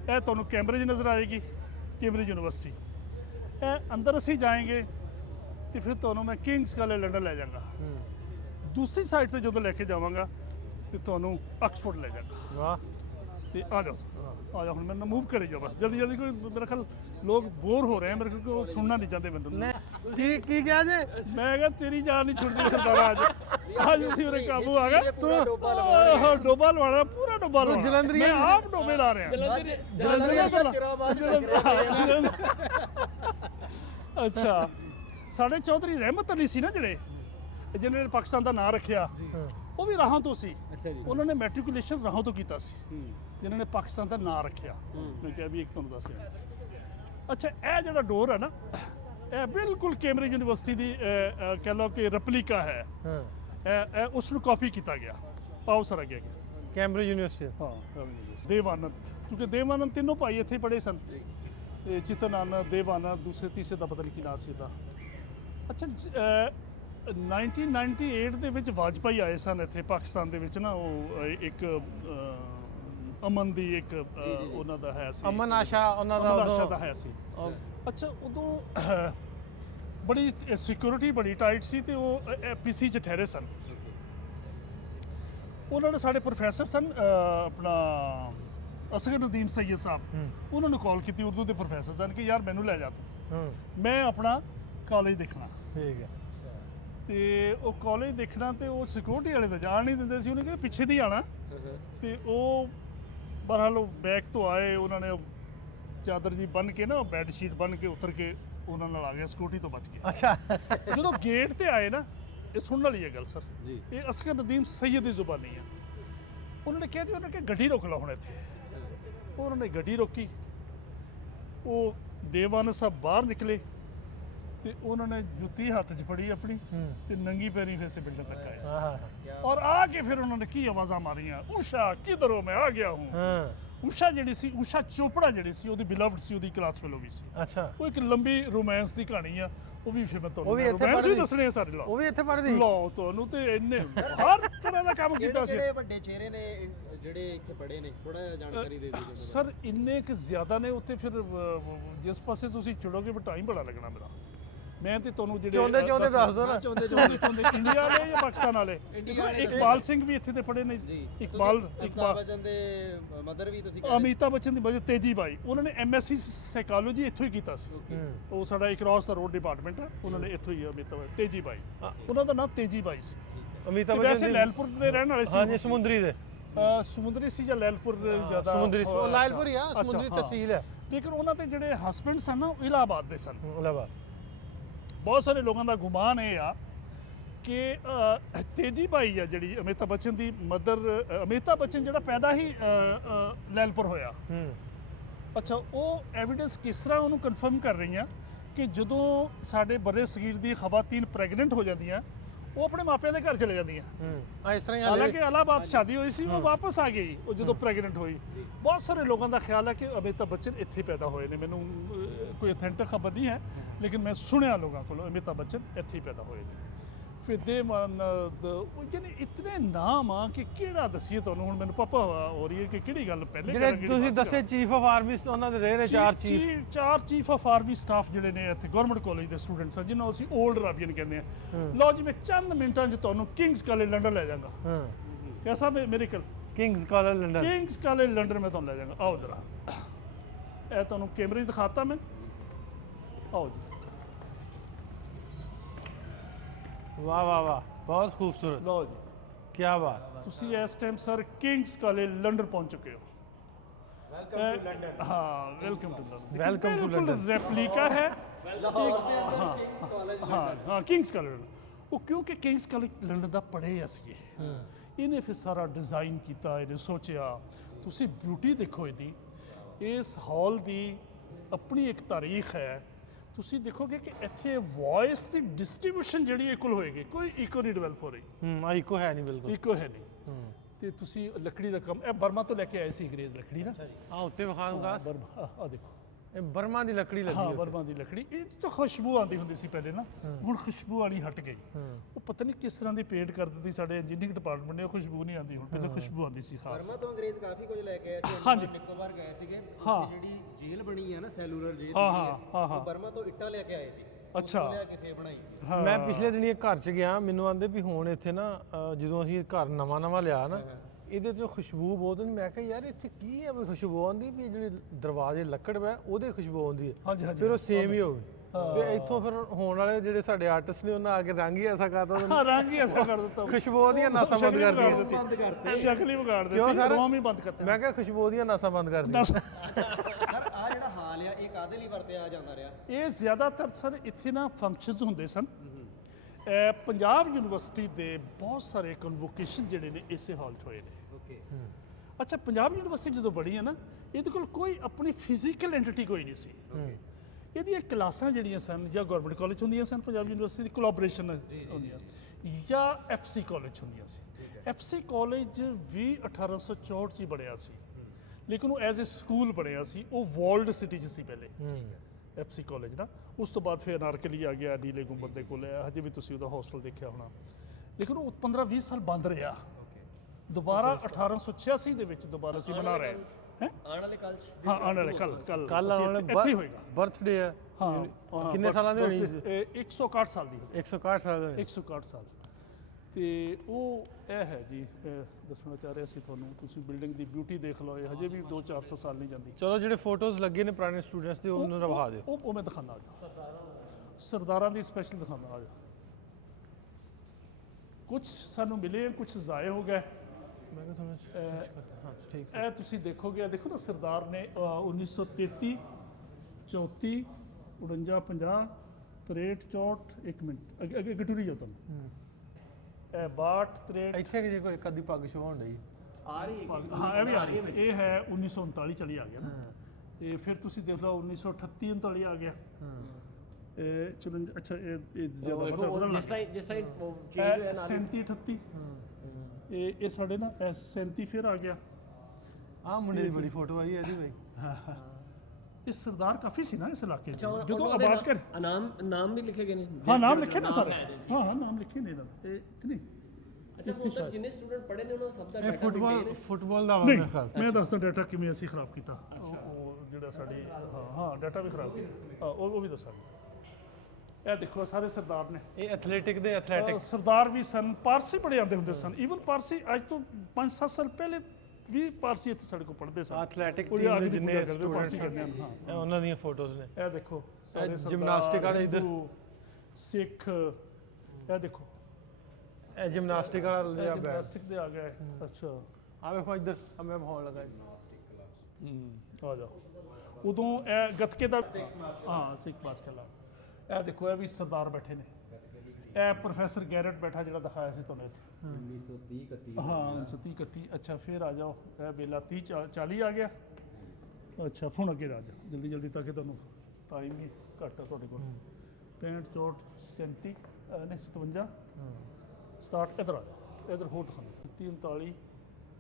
ਇਹ ਤੁਹਾਨੂੰ ਕੈਂਬਰਿਜ ਨਜ਼ਰ ਆਏਗੀ, ਕੈਂਬਰਿਜ ਯੂਨੀਵਰਸਿਟੀ। ਇਹ ਅੰਦਰ ਅਸੀਂ ਜਾਏਂਗੇ ਤੇ ਫਿਰ ਤੁਹਾਨੂੰ ਮੈਂ ਕਿੰਗਸ ਕਾਲਜ ਲੰਡਨ ਲੈ ਜਾਵਾਂਗਾ। ਦੂਸਰੀ ਸਾਈਡ ਤੇ ਜਦੋਂ ਲੈ ਕੇ ਜਾਵਾਂਗਾ ਤੇ ਤੁਹਾਨੂੰ ਆਕਸਫੋਰਡ ਲੈ ਜਾਵਾਂਗਾ। ਵਾਹ, ਤੇ ਆ ਜਾਓ ਹੁਣ ਮੈਨੂੰ ਮੂਵ ਕਰੀ ਜਾਓ ਬਸ ਜਲਦੀ ਜਲਦੀ। ਕੋਈ ਮੇਰੇ ਖਿਆਲ ਲੋਕ ਬੋਰ ਹੋ ਰਹੇ ਆ ਮੇਰੇ ਕੋਲ, ਉਹ ਸੁਣਨਾ ਨਹੀਂ ਚਾਹੁੰਦੇ ਮੈਨੂੰ। ਕੀ ਕਿਹਾ ਜੇ? ਮੈਂ ਕਿਹਾ ਤੇਰੀ ਜਾਨ ਨਹੀਂ ਛੁੱਟਦੀ ਸਰਦਾਰਾ, ਅੱਜ ਤੁਸੀਂ ਉਰੇ ਕਾਬੂ ਆ ਗਏ। ਤੂੰ ਡੋਬਾ ਲਵਾਣਾ, ਪੂਰਾ ਡੋਬਾ ਲਵਾਣਾ। ਜਲੰਧਰੀ ਮੈਂ ਆਪ ਡੋਬੇ ਲਾ ਰਿਹਾ। ਅੱਛਾ, ਸਾਡੇ ਚੌਧਰੀ ਰਹਿਮਤ ਅਲੀ ਸੀ ਨਾ ਜਿਹੜੇ, ਜਿਹਨਾਂ ਨੇ ਪਾਕਿਸਤਾਨ ਦਾ ਨਾਂ ਰੱਖਿਆ, ਉਹ ਵੀ ਰਾਹਾਂ ਤੋਂ ਸੀ। ਉਹਨਾਂ ਨੇ ਮੈਟ੍ਰਿਕੂਲੇਸ਼ਨ ਰਾਹਾਂ ਤੋਂ ਕੀਤਾ ਸੀ, ਜਿਨ੍ਹਾਂ ਨੇ ਪਾਕਿਸਤਾਨ ਦਾ ਨਾਂ ਰੱਖਿਆ। ਮੈਂ ਕਿਹਾ ਵੀ ਇੱਕ ਤੁਹਾਨੂੰ ਦੱਸਿਆ। ਅੱਛਾ, ਇਹ ਜਿਹੜਾ ਡੋਰ ਹੈ ਨਾ, ਇਹ ਬਿਲਕੁਲ ਕੈਂਬਰਿਜ ਯੂਨੀਵਰਸਿਟੀ ਦੀ ਕਹਿ ਲਓ ਕਿ ਰੈਪਲੀਕਾ ਹੈ। ਇਹ ਉਸ ਨੂੰ ਕਾਪੀ ਕੀਤਾ ਗਿਆ। ਆਓ ਸਰ ਅੱਗੇ ਕੈਂਬਰਿਜ ਯੂਨੀਵਰਸਿਟੀ। ਹਾਂ, ਦੇਵ ਆਨੰਦ, ਕਿਉਂਕਿ ਦੇਵ ਆਨੰਦ ਤਿੰਨੋਂ ਭਾਈ ਇੱਥੇ ਪੜ੍ਹੇ ਸਨ। ਤੇ ਚਿਤਨ ਆਨੰਦ, ਦੇਵ ਆਨੰਦ, ਦੂਸਰੇ ਤੀਸਰੇ ਦਾ ਪਤਾ ਨਹੀਂ ਕੀ ਨਾਂ ਸੀ ਇਹਦਾ। ਅੱਛਾ, 1998 ਦੇ ਵਿੱਚ ਵਾਜਪਾਈ ਆਏ ਸਨ ਇੱਥੇ ਪਾਕਿਸਤਾਨ ਦੇ ਵਿੱਚ ਨਾ, ਉਹ ਇੱਕ ਅਮਨ ਦੀ ਇੱਕ ਉਹਨਾਂ ਦਾ ਹੈ ਸੀ, ਅਮਨ ਆਸ਼ਾ ਉਹਨਾਂ ਦਾ, ਅਮਨ ਆਸ਼ਾ ਦਾ ਹੈ ਸੀ। ਅੱਛਾ, ਉਦੋਂ ਬੜੀ ਸਿਕਿਉਰਿਟੀ ਬੜੀ ਟਾਈਟ ਸੀ ਤੇ ਉਹ PC 'ਚ ਠਹਿਰੇ ਸਨ। ਉਹਨਾਂ ਨੇ ਸਾਡੇ ਪ੍ਰੋਫੈਸਰ ਸਨ ਆਪਣਾ ਅਸਗਰ ਨਦੀਮ ਸੈਯਦ ਸਾਹਿਬ, ਉਹਨਾਂ ਨੂੰ ਕਾਲ ਕੀਤੀ, ਉਰਦੂ ਦੇ ਪ੍ਰੋਫੈਸਰ ਸਨ, ਕਿ ਯਾਰ ਮੈਨੂੰ ਲੈ ਜਾ ਤੂੰ, ਮੈਂ ਆਪਣਾ ਕਾਲਜ ਦੇਖਣਾ। ਠੀਕ ਹੈ। ਤੇ ਉਹ ਕਾਲਜ ਦੇਖਣਾ ਤੇ ਉਹ ਸਿਕਿਉਰਿਟੀ ਵਾਲੇ ਤਾਂ ਜਾਣ ਨਹੀਂ ਦਿੰਦੇ ਸੀ, ਉਹਨੇ ਕਿਹਾ ਪਿੱਛੇ ਦੀ ਆਣਾ। ਤੇ ਉਹ ਬਹਰਹਾਲ ਉਹ ਬੈਕ ਤੋਂ ਆਏ, ਉਹਨਾਂ ਨੇ ਚਾਦਰ ਜੀ ਬੰਨ ਕੇ ਨਾ, ਬੈੱਡ ਸ਼ੀਟ ਬੰਨ ਕੇ ਉਤਰ ਕੇ ਉਹਨਾਂ ਨਾਲ ਆ ਗਿਆ, ਸਿਕਿਉਰਿਟੀ ਤੋਂ ਬਚ ਕੇ। ਅੱਛਾ, ਜਦੋਂ ਗੇਟ ਤੇ ਆਏ ਨਾ, ਇਹ ਸੁਣਨ ਵਾਲੀ ਹੈ ਗੱਲ ਸਰ ਜੀ, ਇਹ ਅਸਗਰ ਨਦੀਮ ਸੈਯਦ ਦੀ ਜ਼ੁਬਾਨੀ ਹੈ। ਉਹਨਾਂ ਨੇ ਕਿਹਾ ਜੀ, ਉਹਨਾਂ ਨੇ ਕਿਹਾ ਗੱਡੀ ਰੋਕ ਲਓ ਹੁਣ ਇੱਥੇ। ਉਹਨਾਂ ਨੇ ਗੱਡੀ ਰੋਕੀ, ਉਹ ਦੇਵਾਨ ਸਾਹਿਬ ਬਾਹਰ ਨਿਕਲੇ ਤੇ ਉਹਨਾਂ ਨੇ ਜੁੱਤੀ ਹੱਥ 'ਚ ਫੜੀ ਆਪਣੀ ਤੇ ਨੰਗੀ ਪੈਰੀ ਫਿਰ ਸੇ ਬਿਲਡਿੰਗ ਤੱਕ ਆਏ। ਔਰ ਆ ਕੇ ਫਿਰ ਉਹਨਾਂ ਨੇ ਕੀ ਆਵਾਜ਼ਾਂ ਮਾਰੀਆਂ, ਊਸ਼ਾ ਕਿਧਰ ਹੋ, ਮੈਂ ਆ ਗਿਆ ਹੂੰ। ਊਸ਼ਾ ਜਿਹੜੀ ਸੀ, ਊਸ਼ਾ ਚੋਪੜਾ ਜਿਹੜੀ ਸੀ, ਉਹਦੀ ਬਿਲਵਡ ਸੀ, ਉਹਦੀ ਕਲਾਸ ਫੈਲੋ ਵੀ ਸੀ। ਅੱਛਾ, ਉਹ ਇੱਕ ਲੰਬੀ ਰੋਮਾਂਸ ਦੀ ਕਹਾਣੀ ਆ, ਉਹ ਵੀ ਫਿਰ ਮੈਂ ਤੁਹਾਨੂੰ ਰੋਮਾਂਸ ਵੀ ਦੱਸਣੇ ਆ ਸਾਰੇ। ਲਓ, ਉਹ ਵੀ ਇੱਥੇ ਪੜ੍ਹਦੀ? ਲਓ, ਤੁਹਾਨੂੰ ਤੇ ਇੰਨੇ ਹਰ ਤਰ੍ਹਾਂ ਦਾ ਕੰਮ ਕੀਤਾ ਸੀ। ਜਿਹੜੇ ਵੱਡੇ ਚਿਹਰੇ ਨੇ ਜਿਹੜੇ ਇੱਥੇ ਪੜ੍ਹੇ ਨੇ, ਥੋੜਾ ਜਿਹਾ ਜਾਣਕਾਰੀ ਦੇ ਦਿਓ ਸਰ। ਇੰਨੇ ਕਿ ਜ਼ਿਆਦਾ ਨੇ ਉੱਥੇ, ਫਿਰ ਜਿਸ ਪਾਸੇ ਤੁਸੀਂ ਚੜੋਗੇ ਫਿਰ ਟਾਈਮ ਬੜਾ ਲੱਗਣਾ ਮੇਰਾ। ਮੈਂ ਤੇ ਤੁਹਾਨੂੰ ਜਿਹੜੇ ਚਾਹੁੰਦੇ ਚਾਹੁੰਦੇ ਦੱਸ ਦਿਓ ਨਾ। ਚਾਹੁੰਦੇ ਇੰਡੀਆ ਵਾਲੇ ਜਾਂ ਪਾਕਿਸਤਾਨ ਵਾਲੇ? ਦੇਖੋ ਇਕਬਾਲ ਸਿੰਘ ਵੀ ਇੱਥੇ ਦੇ ਪੜ੍ਹੇ ਨੇ ਜੀ ਇਕਬਾਲ ਅਮਿਤਾਭ ਬੱਚਨ ਦੇ ਮਦਰ ਵੀ ਤੁਸੀਂ ਅਮਿਤਾਭ ਬੱਚਨ ਦੀ ਵਜ੍ਹਾ ਤੇਜੀ ਬਾਈ, ਉਹਨਾਂ ਨੇ ਐਮਐਸਸੀ ਸਾਈਕੋਲੋਜੀ ਇੱਥੋਂ ਹੀ ਕੀਤਾ ਸੀ। ਉਹ ਸਾਡਾ ਅਕ੍ਰੋਸ ਦਾ ਰੋਡ ਡਿਪਾਰਟਮੈਂਟ ਹੈ, ਉਹਨਾਂ ਨੇ ਇੱਥੋਂ ਹੀ ਅਮਿਤਾਭ ਤੇਜੀ ਬਾਈ, ਉਹਨਾਂ ਦਾ ਨਾਮ ਤੇਜੀ ਬਾਈ ਸੀ। ਅਮਿਤਾਭ ਵੈਸੇ ਬੱਚਨ ਲੈਲਪੁਰ ਦੇ ਰਹਿਣ ਵਾਲੇ ਸੀ। ਹਾਂਜੀ ਸਮੁੰਦਰੀ ਦੇ ਸਮੁੰਦਰੀ ਸੀ ਜਾਂ ਲੈਲਪੁਰ ਜ਼ਿਆਦਾ ਸਮੁੰਦਰੀ ਅੱਛਾ, ਲਾਇਲਪੁਰ ਹੀ ਆ, ਅੱਛਾ, ਸਮੁੰਦਰੀ ਹਾਂ। ਤਹਿਸੀਲ ਹੈ ਲੇਕਿਨ ਉਹਨਾਂ ਦੇ ਜਿਹੜੇ ਹਸਬੈਂਡ ਸਨ ਨਾ ਉਹ ਇਲਾਹਾਬਾਦ ਦੇ ਸਨ। ਇਲਾਹਾਬਾਦ। ਬਹੁਤ ਸਾਰੇ ਲੋਕਾਂ ਦਾ ਗੁਮਾਨ ਇਹ ਆ ਕਿ ਤੇਜੀ ਭਾਈ ਆ ਜਿਹੜੀ ਅਮਿਤਾਭ ਬੱਚਨ ਦੀ ਮਦਰ, ਅਮਿਤਾਭ ਬੱਚਨ ਜਿਹੜਾ ਪੈਦਾ ਹੀ ਲੈਲਪੁਰ ਹੋਇਆ। ਅੱਛਾ, ਉਹ ਐਵੀਡੈਂਸ ਕਿਸ ਤਰ੍ਹਾਂ ਉਹਨੂੰ ਕਨਫਰਮ ਕਰ ਰਹੀਆਂ ਕਿ ਜਦੋਂ ਸਾਡੇ ਬਰੇ ਸਗੀਰ ਦੀ ਖਵਾਤੀਨ ਪ੍ਰੈਗਨੈਂਟ ਹੋ ਜਾਂਦੀਆਂ ਉਹ ਆਪਣੇ ਮਾਪਿਆਂ ਦੇ ਘਰ ਚਲੇ ਜਾਂਦੀਆਂ। ਇਸ ਤਰ੍ਹਾਂ ਹੀ ਹਾਲਾਂਕਿ ਇਲਾਹਾਬਾਦ ਸ਼ਾਦੀ ਹੋਈ ਸੀ, ਉਹ ਵਾਪਸ ਆ ਗਈ ਉਹ ਜਦੋਂ ਪ੍ਰੈਗਨੈਂਟ ਹੋਈ। ਬਹੁਤ ਸਾਰੇ ਲੋਕਾਂ ਦਾ ਖਿਆਲ ਹੈ ਕਿ ਅਮਿਤਾਭ ਬੱਚਨ ਇੱਥੇ ਪੈਦਾ ਹੋਏ ਨੇ। ਮੈਨੂੰ ਕੋਈ ਅਥੈਂਟਿਕ ਖਬਰ ਨਹੀਂ ਹੈ, ਲੇਕਿਨ ਮੈਂ ਸੁਣਿਆ ਲੋਕਾਂ ਕੋਲੋਂ ਅਮਿਤਾਭ ਬੱਚਨ ਇੱਥੇ ਹੀ ਪੈਦਾ ਹੋਏ ਨੇ। ਫਿਰ ਦੇ ਯਾਨੀ ਇਤਨੇ ਨਾਮ ਆ ਕਿ ਕਿਹੜਾ ਦੱਸੀਏ ਤੁਹਾਨੂੰ। ਹੁਣ ਮੈਨੂੰ ਪਾਪਾ ਹੋ ਰਹੀ ਹੈ ਕਿ ਕਿਹੜੀ ਗੱਲ ਪਹਿਲੇ ਜਿਹੜੇ ਤੁਸੀਂ ਦੱਸੇ ਚੀਫ ਆਫ ਆਰਮੀ ਉਹਨਾਂ ਦੇ ਰਹੇ ਨੇ ਚਾਰ ਚੀਫ ਆਫ ਆਰਮੀ ਸਟਾਫ ਜਿਹੜੇ ਨੇ ਇੱਥੇ ਗਵਰਨਮੈਂਟ ਕਾਲਜ ਦੇ ਸਟੂਡੈਂਟਸ ਆ, ਜਿਹਨੂੰ ਅਸੀਂ 올ਡ ਰਾਵੀਅਨ ਕਹਿੰਦੇ ਆ। ਲਓ ਜੀ, ਮੈਂ ਚੰਦ ਮਿੰਟਾਂ 'ਚ ਤੁਹਾਨੂੰ ਕਿੰਗਸ ਕਾਲਜ ਲੰਡਨ ਲੈ ਜਾਵਾਂਗਾ। ਕੈਸਾ miracle? Kings College London. Kings College London ਮੈਂ ਤੁਹਾਨੂੰ ਲੈ ਜਾਵਾਂਗਾ। ਆਓ ਜਰਾ, ਇਹ ਤੁਹਾਨੂੰ ਕੈਮਰੇ ਦਿਖਾਤਾ ਮੈਂ। ਆਓ ਜੀ, ਵਾਹ ਵਾਹ ਵਾਹ, ਬਹੁਤ ਖੂਬਸੂਰਤ। ਲਓ ਜੀ, ਕੀ ਬਾਤ। ਤੁਸੀਂ ਇਸ time sir Kings College London ਪਹੁੰਚ ਚੁੱਕੇ ਹੋ। Welcome to London. ਹਾਂ, welcome to London. Welcome to London replica ਹੈ। ਹਾਂ, ਕਿੰਗਸ ਕਾਲਜ। ਉਹ ਕਿਉਂਕਿ ਕਿੰਗਸ ਕਾਲਜ ਲੰਡਨ ਦਾ ਪੜ੍ਹੇ ਅਸੀਂ। ਇਹਨੇ ਫਿਰ ਸਾਰਾ ਡਿਜ਼ਾਈਨ ਕੀਤਾ, ਇਹਨੇ ਸੋਚਿਆ। ਤੁਸੀਂ ਬਿਊਟੀ ਦੇਖੋ ਇਹਦੀ, ਇਸ ਹਾਲ ਦੀ ਆਪਣੀ ਇੱਕ ਤਾਰੀਖ ਹੈ। ਤੁਸੀਂ ਦੇਖੋਗੇ ਕਿ ਇੱਥੇ ਵੌਇਸ ਦੀ ਡਿਸਟ੍ਰੀਬਿਊਸ਼ਨ ਜਿਹੜੀ ਇਕੁਅਲ ਹੋਏਗੀ, ਕੋਈ ਇਕੋ ਨਹੀਂ ਡਿਵੈਲਪ ਹੋ ਰਹੀ। ਇਕੋ ਹੈ ਨਹੀਂ, ਬਿਲਕੁਲ ਇਕੋ ਹੈ ਨਹੀਂ। ਤੇ ਤੁਸੀਂ ਲੱਕੜੀ ਦਾ ਕੰਮ, ਇਹ ਬਰਮਾ ਤੋਂ ਲੈ ਕੇ ਆਏ ਸੀ ਅੰਗਰੇਜ਼ ਲੱਕੜੀ ਨਾ। ਆ ਉੱਤੇ ਵਿਖਾਉਂਗਾ, ਬਰਮਾ, ਆ ਦੇਖੋ, ਇਹ ਬਰਮਾ ਦੀ ਲੱਕੜੀ ਲੱਗੀ ਹਾਂ ਹੋਈ। ਬਰਮਾ ਦੀ ਲੱਕੜੀ। ਇਹ 'ਚ ਤਾਂ ਖੁਸ਼ਬੂ ਆਉਂਦੀ ਹੁੰਦੀ ਸੀ ਪਹਿਲੇ ਨਾ, ਹੁਣ ਖੁਸ਼ਬੂ ਆਣੀ ਹਟ ਗਈ। ਉਹ ਪਤਾ ਨਹੀਂ ਕਿਸ ਤਰ੍ਹਾਂ ਦੀ ਪੇਂਟ ਕਰ ਦਿੱਤੀ ਸਾਡੇ ਇੰਜੀਨੀਅਰਿੰਗ ਡਿਪਾਰਟਮੈਂਟ ਨੇ, ਉਹ ਖੁਸ਼ਬੂ ਨਹੀਂ ਆਉਂਦੀ ਹੁਣ, ਪਹਿਲੇ ਖੁਸ਼ਬੂ ਆਉਂਦੀ ਸੀ ਖਾਸ। ਬਰਮਾ ਤੋਂ ਅੰਗਰੇਜ਼ ਕਾਫੀ ਕੁਝ ਲੈ ਕੇ ਆਏ ਸੀ। ਹਾਂਜੀ। ਨਿਕੋਬਾਰ ਗਏ ਸੀਗੇ। ਹਾਂ। ਜਿਹੜੀ ਜੇਲ੍ਹ ਬਣੀ ਹੈ ਨਾ, ਸੈਲੂਲਰ ਜੇਲ੍ਹ, ਹਾਂ। ਬਰਮਾ ਤੋਂ ਇੱਟਾਂ ਲੈ ਕੇ ਆਏ ਸੀ। ਅੱਛਾ। ਲੈ ਕੇ ਫੇਰ ਬਣਾਈ ਸੀ। ਮੈਂ ਪਿਛਲੇ ਦਿਨੀ ਇੱਕ ਘਰ 'ਚ ਗਿਆ, ਮੈਨੂੰ ਆਂਦੇ ਵੀ ਹੁਣ ਇੱਥੇ ਨਾ ਜਦੋਂ ਅਸੀਂ ਘਰ ਨਵਾਂ ਲਿਆ ਨਾ, ਇਹਦੇ 'ਚੋਂ ਖੁਸ਼ਬੂ ਬਹੁਤ ਆਉਂਦੀ। ਮੈਂ ਕਿਹਾ ਯਾਰ ਇੱਥੇ ਕੀ ਹੈ ਵੀ ਖੁਸ਼ਬੂ ਆਉਂਦੀ ਵੀ ਜਿਹੜੇ ਦਰਵਾਜ਼ੇ ਲੱਕੜ ਵਾ ਉਹਦੇ ਖੁਸ਼ਬੂ ਆਉਂਦੀ ਹੈ। ਫਿਰ ਉਹ ਸੇਮ ਹੀ ਹੋ ਗਈ। ਤੇ ਇੱਥੋਂ ਫਿਰ ਹੋਣ ਵਾਲੇ ਜਿਹੜੇ ਸਾਡੇ ਆਰਟਿਸਟ ਨੇ ਉਹਨਾਂ ਆ ਕੇ ਰੰਗ ਹੀ ਐਸਾ ਕਰਤਾ, ਹਾਂ, ਰੰਗ ਹੀ ਐਸਾ ਕਰ ਦਿੱਤਾ। ਖੁਸ਼ਬੂ ਦੀਆਂ ਨਾਸਾਂ ਬੰਦ ਕਰ ਦਿੱਤੀ। ਸ਼ਕਲ ਹੀ ਵਿਗਾੜ ਦਿੱਤੀ। ਕਿਉਂ ਸਰ? ਰੋਮ ਹੀ ਬੰਦ ਕਰਤੇ। ਮੈਂ ਕਿਹਾ ਖੁਸ਼ਬੂ ਦੀਆਂ ਨਾਸਾਂ ਬੰਦ ਕਰ ਦਿੱਤੀ। ਸਰ ਆ ਜਿਹੜਾ ਹਾਲ ਆ, ਇਹ ਕਾਹਦੇ ਲਈ ਵਰਤਿਆ ਜਾਂਦਾ ਰਿਹਾ? ਇਹ ਜ਼ਿਆਦਾਤਰ ਸਰ ਇੱਥੇ ਨਾ ਫੰਕਸ਼ਨਸ ਹੁੰਦੇ ਸਨ। ਪੰਜਾਬ ਯੂਨੀਵਰਸਿਟੀ ਦੇ ਬਹੁਤ ਸਾਰੇ ਕਨਵੋਕੇਸ਼ਨ ਜਿਹੜੇ ਨੇ ਇਸੇ ਹਾਲ 'ਚ ਹੋਏ ਨੇ। ਓਕੇ। ਅੱਛਾ, ਪੰਜਾਬ ਯੂਨੀਵਰਸਿਟੀ ਜਦੋਂ ਬਣੀ ਹੈ ਨਾ, ਇਹਦੇ ਕੋਲ ਕੋਈ ਆਪਣੀ ਫਿਜ਼ੀਕਲ ਐਂਟੀਟੀ ਕੋਈ ਨਹੀਂ ਸੀ। ਇਹਦੀਆਂ ਕਲਾਸਾਂ ਜਿਹੜੀਆਂ ਸਨ, ਜਾਂ ਗਵਰਨਮੈਂਟ ਕਾਲਜ ਹੁੰਦੀਆਂ ਸਨ ਪੰਜਾਬ ਯੂਨੀਵਰਸਿਟੀ ਦੀ ਕੋਲੈਬੋਰੇਸ਼ਨ ਹੁੰਦੀਆਂ, ਜਾਂ ਐਫਸੀ ਕਾਲਜ ਹੁੰਦੀਆਂ ਸੀ। ਐਫਸੀ ਕਾਲਜ ਵੀ 1864 'ਚ ਹੀ ਬਣਿਆ ਸੀ, ਲੇਕਿਨ ਉਹ ਐਜ਼ ਅ ਸਕੂਲ ਬਣਿਆ ਸੀ। ਉਹ ਵਾਲਡ ਸਿਟੀ 'ਚ ਸੀ ਪਹਿਲੇ ਐਫਸੀ ਕਾਲਜ ਨਾ। ਉਸ ਤੋਂ ਬਾਅਦ ਫਿਰ ਅਨਾਰਕਲੀ ਆ ਗਿਆ, ਨੀਲੇ ਗੁੰਬਦ ਦੇ ਕੋਲ। ਹਜੇ ਵੀ ਤੁਸੀਂ ਉਹਦਾ ਹੋਸਟਲ ਦੇਖਿਆ ਹੋਣਾ, ਲੇਕਿਨ ਉਹ 15-20 ਸਾਲ ਬੰਦ ਰਿਹਾ। ਦੁਬਾਰਾ 1886 ਦੇ ਵਿੱਚ ਦੁਬਾਰਾ ਅਸੀਂ ਬਣਾ ਰਹੇ ਹਾਂ। ਆਉਣ ਵਾਲੇ ਕੱਲ 'ਚ? ਹਾਂ, ਆਉਣ ਵਾਲੇ ਕੱਲ ਕੱਲ ਆਉਣ ਵਾਲੇ ਇੱਥੇ ਹੀ ਹੋਏਗਾ। ਬਰਥਡੇ ਹੈ। ਹਾਂ, ਕਿੰਨੇ ਸਾਲਾਂ ਦੀ ਹੋਣੀ? 161 ਸਾਲ ਦੀ। 161 ਸਾਲ ਦੀ। 161 ਸਾਲ। ਤੇ ਉਹ ਇਹ ਹੈ ਜੀ, ਦੱਸਣਾ ਚਾਹ ਰਿਹਾ ਸੀ ਤੁਹਾਨੂੰ। ਤੁਸੀਂ ਬਿਲਡਿੰਗ ਦੀ ਬਿਊਟੀ ਦੇਖ ਲਓ, ਇਹ ਹਜੇ ਵੀ 200-400 ਸਾਲ ਨਹੀਂ ਜਾਂਦੀ। ਚਲੋ ਜਿਹੜੇ ਫੋਟੋਜ਼ ਲੱਗੇ ਨੇ ਪੁਰਾਣੇ ਸਟੂਡੈਂਟਸ ਦੇ ਉਹਨਾਂ ਨੂੰ ਵਿਖਾ ਦਿਓ। ਉਹ ਮੈਂ ਦਿਖਾਉਂਦਾ ਆ ਜਾ, ਸਰਦਾਰਾਂ ਦੀ ਸਪੈਸ਼ਲ ਦਿਖਾਉਂਦਾ ਆ ਜਾ। ਕੁਝ ਸਾਨੂੰ ਮਿਲੇ, ਕੁਝ ਜ਼ਾਏ ਹੋ ਗਏ। ਮੈਂ ਕਿਹਾ ਤੁਹਾਨੂੰ ਹਾਂ ਠੀਕ। ਇਹ ਤੁਸੀਂ ਦੇਖੋਗੇ, ਦੇਖੋ ਨਾ, ਸਰਦਾਰ ਨੇ 1933, 34, 49, 50, 63, 64, 1 ਮਿੰਟ ਅੱਗੇ ਟੁਰੀ ਜਾਓ ਤੁਹਾਨੂੰ। ਇਹ 62, 63। ਇੱਥੇ ਕਿ ਜੇ ਕੋਈ ਇੱਕ ਅੱਧੀ ਪੱਗ ਸ਼ਵਾਉਣ ਡਈ ਆ ਰਹੀ ਹੈ। ਹਾਂ, ਇਹ ਵੀ ਆ ਰਹੀ ਹੈ। ਇਹ ਹੈ 1939 ਚਲੀ ਆ ਗਿਆ ਨਾ। ਇਹ ਫਿਰ ਤੁਸੀਂ ਦੇਖ ਲਓ 1938, 39 ਆ ਗਿਆ। ਇਹ 54, ਅੱਛਾ, ਇਹ ਜ਼ਿਆਦਾ ਜਿਸ ਤਰ੍ਹਾਂ ਚੇਂਜ ਹੋਇਆ ਨਾ 37, 38। ਇਹ ਸਾਡੇ ਨਾ 37 ਫਿਰ ਆ ਗਿਆ। ਆਹ ਮੁੰਡੇ ਦੀ ਬੜੀ ਫੋਟੋ ਆਈ ਹੈ ਇਹਦੀ ਬਈ। ਇਹ ਸਰਦਾਰ ਕਾਫੀ ਸੀ ਨਾ ਇਸ ਇਲਾਕੇ 'ਚ ਅੱਛਾ, ਜਦੋਂ ਆਬਾਦ ਕਰ। ਨਾਮ ਵੀ ਲਿਖੇ ਗਏ ਨੇ? ਹਾਂ, ਨਾਮ ਲਿਖੇ ਨੇ ਸਾਰੇ। ਹਾਂ, ਨਾਮ ਲਿਖੇ ਨੇ ਇਹਨਾਂ ਦੇ। ਇਹ ਇਤਨੀ ਅੱਛਾ, ਹੁਣ ਤੱਕ ਜਿੰਨੇ ਸਟੂਡੈਂਟ ਪੜ੍ਹੇ ਨੇ ਉਹਨਾਂ ਸਭ ਦਾ ਇਹ ਡਾਟਾ ਫੁੱਟਬਾਲ ਦਾ ਨਹੀਂ, ਵਾਲਾ ਖਿਆਲ। ਮੈਂ ਦੱਸਦਾ ਡਾਟਾ ਕਿਵੇਂ ਅਸੀਂ ਖਰਾਬ ਕੀਤਾ। ਉਹ ਜਿਹੜਾ ਸਾਡੀ ਹਾਂ ਡਾਟਾ ਵੀ ਖਰਾਬ ਕੀਤਾ। ਉਹ ਵੀ ਦੱਸਾਂਗੇ। ਇਹ ਦੇਖੋ ਸਾਰੇ ਸਰਦਾਰ ਨੇ ਇਹ ਐਥਲੈਟਿਕ ਦੇ ਐਥਲੈਟਿਕ ਸਰਦਾਰ ਵੀ ਸਨ, ਪਾਰਸੀ ਬੜੇ ਆਉਂਦੇ ਹੁੰਦੇ ਸਨ। ਈਵਨ ਪਾਰਸੀ ਅੱਜ ਤੋਂ 5-7 ਸਾਲ ਪਹਿਲੇ ਵੀ ਪਾਰਸੀ ਇੱਥੇ ਸਾਡੇ ਕੋਲ ਪੜ੍ਹਦੇ ਸਨ। ਐਥਲੈਟਿਕ ਉਹ ਟੀਮ ਆਗੇ ਦੇ ਦੀ ਜਿੰਨੇ ਪੂਜਾ ਕਰਦੇ, ਪਾਰਸੀ ਸਟੂਡੈਂਟਸ ਕਰਦੇ ਹਨ। ਹਾਂ, ਇਹ ਉਹਨਾਂ ਦੀਆਂ ਫੋਟੋਜ਼ ਨੇ। ਇਹ ਦੇਖੋ ਸਾਰੇ ਸਰਦਾਰ, ਜਿਮਨਾਸਟਿਕ ਵਾਲੇ ਇੱਧਰ। ਹਿੰਦੂ, ਸਿੱਖ, ਇਹ ਦੇਖੋ ਇਹ ਜਿਮਨਾਸਟਿਕ ਵਾਲਾ ਲਿਆ ਬੈਗ। ਜਿਮਨਾਸਟਿਕ ਦੇ ਆ ਗਏ। ਅੱਛਾ ਆ ਵੇਖੋ ਇੱਧਰ ਆ ਮੈਂ ਮਾਹੌਲ ਲਗਾਇਆ। ਆ ਜਾਓ। ਉਦੋਂ ਇਹ ਗੱਤਕੇ ਦਾ ਹਾਂ ਸਿੱਖ ਬਾਦਸ਼ਾਹ। ਇਹ ਦੇਖੋ ਇਹ ਵੀ ਸਰਦਾਰ ਬੈਠੇ ਨੇ। ਇਹ ਪ੍ਰੋਫੈਸਰ ਗੈਰਟ ਬੈਠਾ ਜਿਹੜਾ ਦਿਖਾਇਆ ਸੀ ਤੁਹਾਨੂੰ ਇੱਥੇ 1930 31 ਹਾਂ 1930 31। ਅੱਛਾ ਫਿਰ ਆ ਜਾਓ। ਇਹ ਵੇਲਾ 30 40 ਆ ਗਿਆ। ਅੱਛਾ ਹੁਣ ਅੱਗੇ ਆ ਜਾਓ ਜਲਦੀ ਜਲਦੀ ਤਾਂ ਕਿ ਤੁਹਾਨੂੰ ਟਾਈਮ ਹੀ ਘੱਟ ਆ ਤੁਹਾਡੇ ਕੋਲ। 65 64 37 ਨਹੀਂ 57 67 ਇੱਧਰ ਆ ਜਾਓ। ਇੱਧਰ ਹੋਰ ਦਿਖਾਉਂਦੇ 39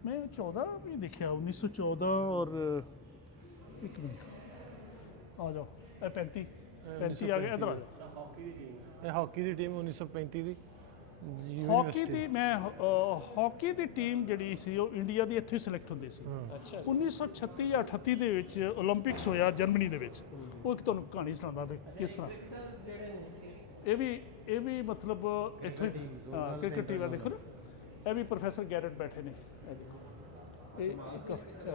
ਮੈਂ 14 ਵੀ ਦੇਖਿਆ 1914 ਔਰ ਇੱਕ ਮਿੰਟ ਆ ਜਾਓ। ਇਹ 35 ਆ ਗਿਆ। ਇੱਧਰ ਆ ਜਾਓ। ਇਹ ਹਾਕੀ ਦੀ ਟੀਮ 1935 ਦੀ ਹਾਕੀ ਦੀ ਮੈਂ ਹਾਕੀ ਦੀ ਟੀਮ ਜਿਹੜੀ ਸੀ ਉਹ ਇੰਡੀਆ ਦੀ ਇੱਥੇ ਸਿਲੈਕਟ ਹੁੰਦੀ ਸੀ। 1936 ਜਾਂ 38 ਦੇ ਵਿੱਚ 올림픽ਸ ਹੋਇਆ ਜਰਮਨੀ ਦੇ ਵਿੱਚ। ਉਹ ਇੱਕ ਤੁਹਾਨੂੰ ਕਹਾਣੀ ਸੁਣਾਉਂਦਾ ਵੀ ਕਿਸ ਤਰ੍ਹਾਂ ਇਹ ਵੀ ਮਤਲਬ ਇੱਥੇ ਕ੍ਰਿਕਟ ਟੀਮ ਆ। ਦੇਖੋ ਨਾ ਇਹ ਵੀ ਪ੍ਰੋਫੈਸਰ ਗੈਰਟ ਬੈਠੇ ਨੇ। ਇਹ ਦੇਖੋ ਇਹ ਕਾਫੀ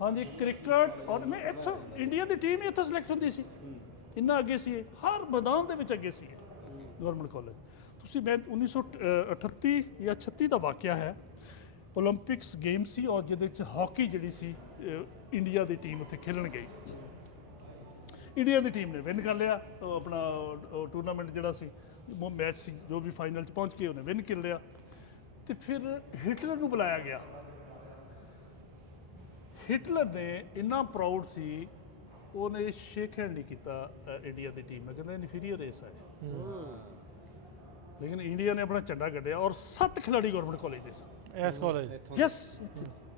ਹਾਂਜੀ ਕ੍ਰਿਕਟ। ਔਰ ਮੈਂ ਇੱਥੋਂ ਇੰਡੀਆ ਦੀ ਟੀਮ ਹੀ ਇੱਥੋਂ ਸਿਲੈਕਟ ਹੁੰਦੀ ਸੀ। ਇੰਨਾ ਅੱਗੇ ਸੀ ਹਰ ਮੈਦਾਨ ਦੇ ਵਿੱਚ ਅੱਗੇ ਸੀ ਗਵਰਨਮੈਂਟ ਕਾਲਜ। ਤੁਸੀਂ ਮੈਂ 1938 ਜਾਂ 36 ਦਾ ਵਾਕਿਆ ਹੈ। 올림픽ਸ ਗੇਮ ਸੀ ਔਰ ਜਿਹਦੇ ਵਿੱਚ ਹਾਕੀ ਜਿਹੜੀ ਸੀ ਇੰਡੀਆ ਦੀ ਟੀਮ ਉੱਥੇ ਖੇਲਣ ਗਈ। ਇੰਡੀਆ ਦੀ ਟੀਮ ਨੇ ਵਿਨ ਕਰ ਲਿਆ ਆਪਣਾ ਟੂਰਨਾਮੈਂਟ ਜਿਹੜਾ ਸੀ ਮੈਚ ਸੀ ਜੋ ਵੀ ਫਾਈਨਲ 'ਚ ਪਹੁੰਚ ਕੇ ਉਹਨੇ ਵਿਨ ਕਰ ਲਿਆ। ਤੇ ਫਿਰ ਹਿਟਲਰ ਨੂੰ ਬੁਲਾਇਆ ਗਿਆ। ਹਿਟਲਰ ਨੇ ਇੰਨਾ ਪ੍ਰਾਊਡ ਸੀ ਉਹਨੇ ਸ਼ੇਕ ਹੈਂਡ ਨਹੀਂ ਕੀਤਾ ਇੰਡੀਆ ਦੀ ਟੀਮ ਨਾਲ। ਕਹਿੰਦਾ ਇਨਫੀਰੀਅਰ ਰੇਸ ਹੈ। ਲੇਕਿਨ ਇੰਡੀਆ ਨੇ ਆਪਣਾ ਝੰਡਾ ਕੱਢਿਆ ਔਰ 7 ਖਿਲਾੜੀ ਗਵਰਨਮੈਂਟ ਕਾਲਜ ਦੇ ਸਨ। ਇਸ ਕਾਲਜ ਯੈਸ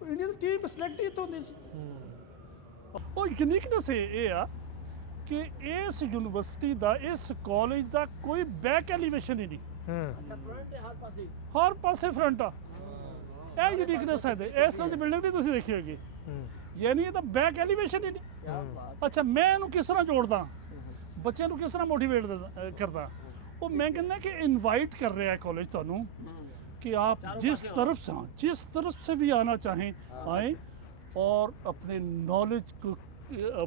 ਇੰਡੀਆ ਦੀ ਟੀਮ ਸਿਲੈਕਟ ਹੀ ਇੱਥੋਂ ਹੁੰਦੀ ਸੀ। ਉਹ ਯੂਨੀਕਨੈਸ ਇਹ ਆ ਕਿ ਇਸ ਯੂਨੀਵਰਸਿਟੀ ਦਾ ਇਸ ਕਾਲਜ ਦਾ ਕੋਈ ਬੈਕ ਐਲੀਵੇਸ਼ਨ ਹੀ ਨਹੀਂ। ਹਰ ਪਾਸੇ ਫਰੰਟ ਆ। ਇਹ ਯੂਨੀਕਨੈਸ ਹੈ। ਇਸ ਤਰ੍ਹਾਂ ਦੀ ਬਿਲਡਿੰਗ ਨਹੀਂ ਤੁਸੀਂ ਦੇਖੀ ਹੋਗੀ। ਯਾਨੀ ਇਹ ਤਾਂ ਬੈਕ ਐਲੀਵੇਸ਼ਨ ਹੀ ਨਹੀਂ। ਅੱਛਾ ਮੈਂ ਇਹਨੂੰ ਕਿਸ ਤਰ੍ਹਾਂ ਜੋੜਦਾ, ਬੱਚਿਆਂ ਨੂੰ ਕਿਸ ਤਰ੍ਹਾਂ ਮੋਟੀਵੇਟ ਕਰਦਾ। ਉਹ मैं कहना कि इनवाइट कर रहा है कॉलेज ਤੁਹਾਨੂੰ कि आप जिस तरफ से भी आना चाहें आएँ और अपने नॉलेज को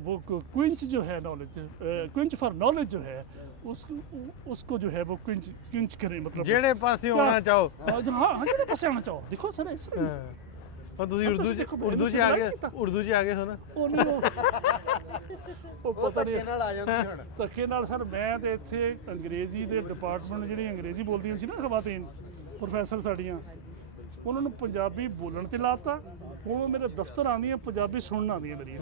वो क्विंच जो है नॉलेज क्विंच फॉर नॉलेज जो है उसको जो है वो क्विंच करें। मतलब ਜਿਹੜੇ ਪਾਸੇ ਆਉਣਾ ਚਾਹੋ। हाँ ਜਿਹੜੇ ਪਾਸੇ ਆਉਣਾ ਚਾਹੋ। ਦੇਖੋ ਸਰ ਇਸ ਤਰ੍ਹਾਂ ਉਹ ਤੁਸੀਂ ਉਰਦੂ ਚ ਆ ਗਏ ਹੋ ਨਾ। ਉਹ ਨਹੀਂ ਉਹ ਪਤਾ ਨਹੀਂ ਨਾਲ ਆ ਜਾਂਦੀ ਹੁਣ। ਧੱਕੇ ਨਾਲ ਸਰ ਮੈਂ ਤੇ ਇੱਥੇ ਅੰਗਰੇਜ਼ੀ ਦੇ ਡਿਪਾਰਟਮੈਂਟ ਜਿਹੜੀ ਅੰਗਰੇਜ਼ੀ ਬੋਲਦੀਆਂ ਸੀ ਨਾ ਖਵਾਤੀਨ ਪ੍ਰੋਫੈਸਰ ਸਾਡੀਆਂ ਉਹਨਾਂ ਨੂੰ ਪੰਜਾਬੀ ਬੋਲਣ ਤੇ ਲਾਤਾ। ਹੁਣ ਉਹ ਮੇਰੇ ਦਫ਼ਤਰ ਆਉਂਦੀਆਂ ਪੰਜਾਬੀ ਸੁਣਨ ਆਉਂਦੀਆਂ ਮੇਰੀਆਂ।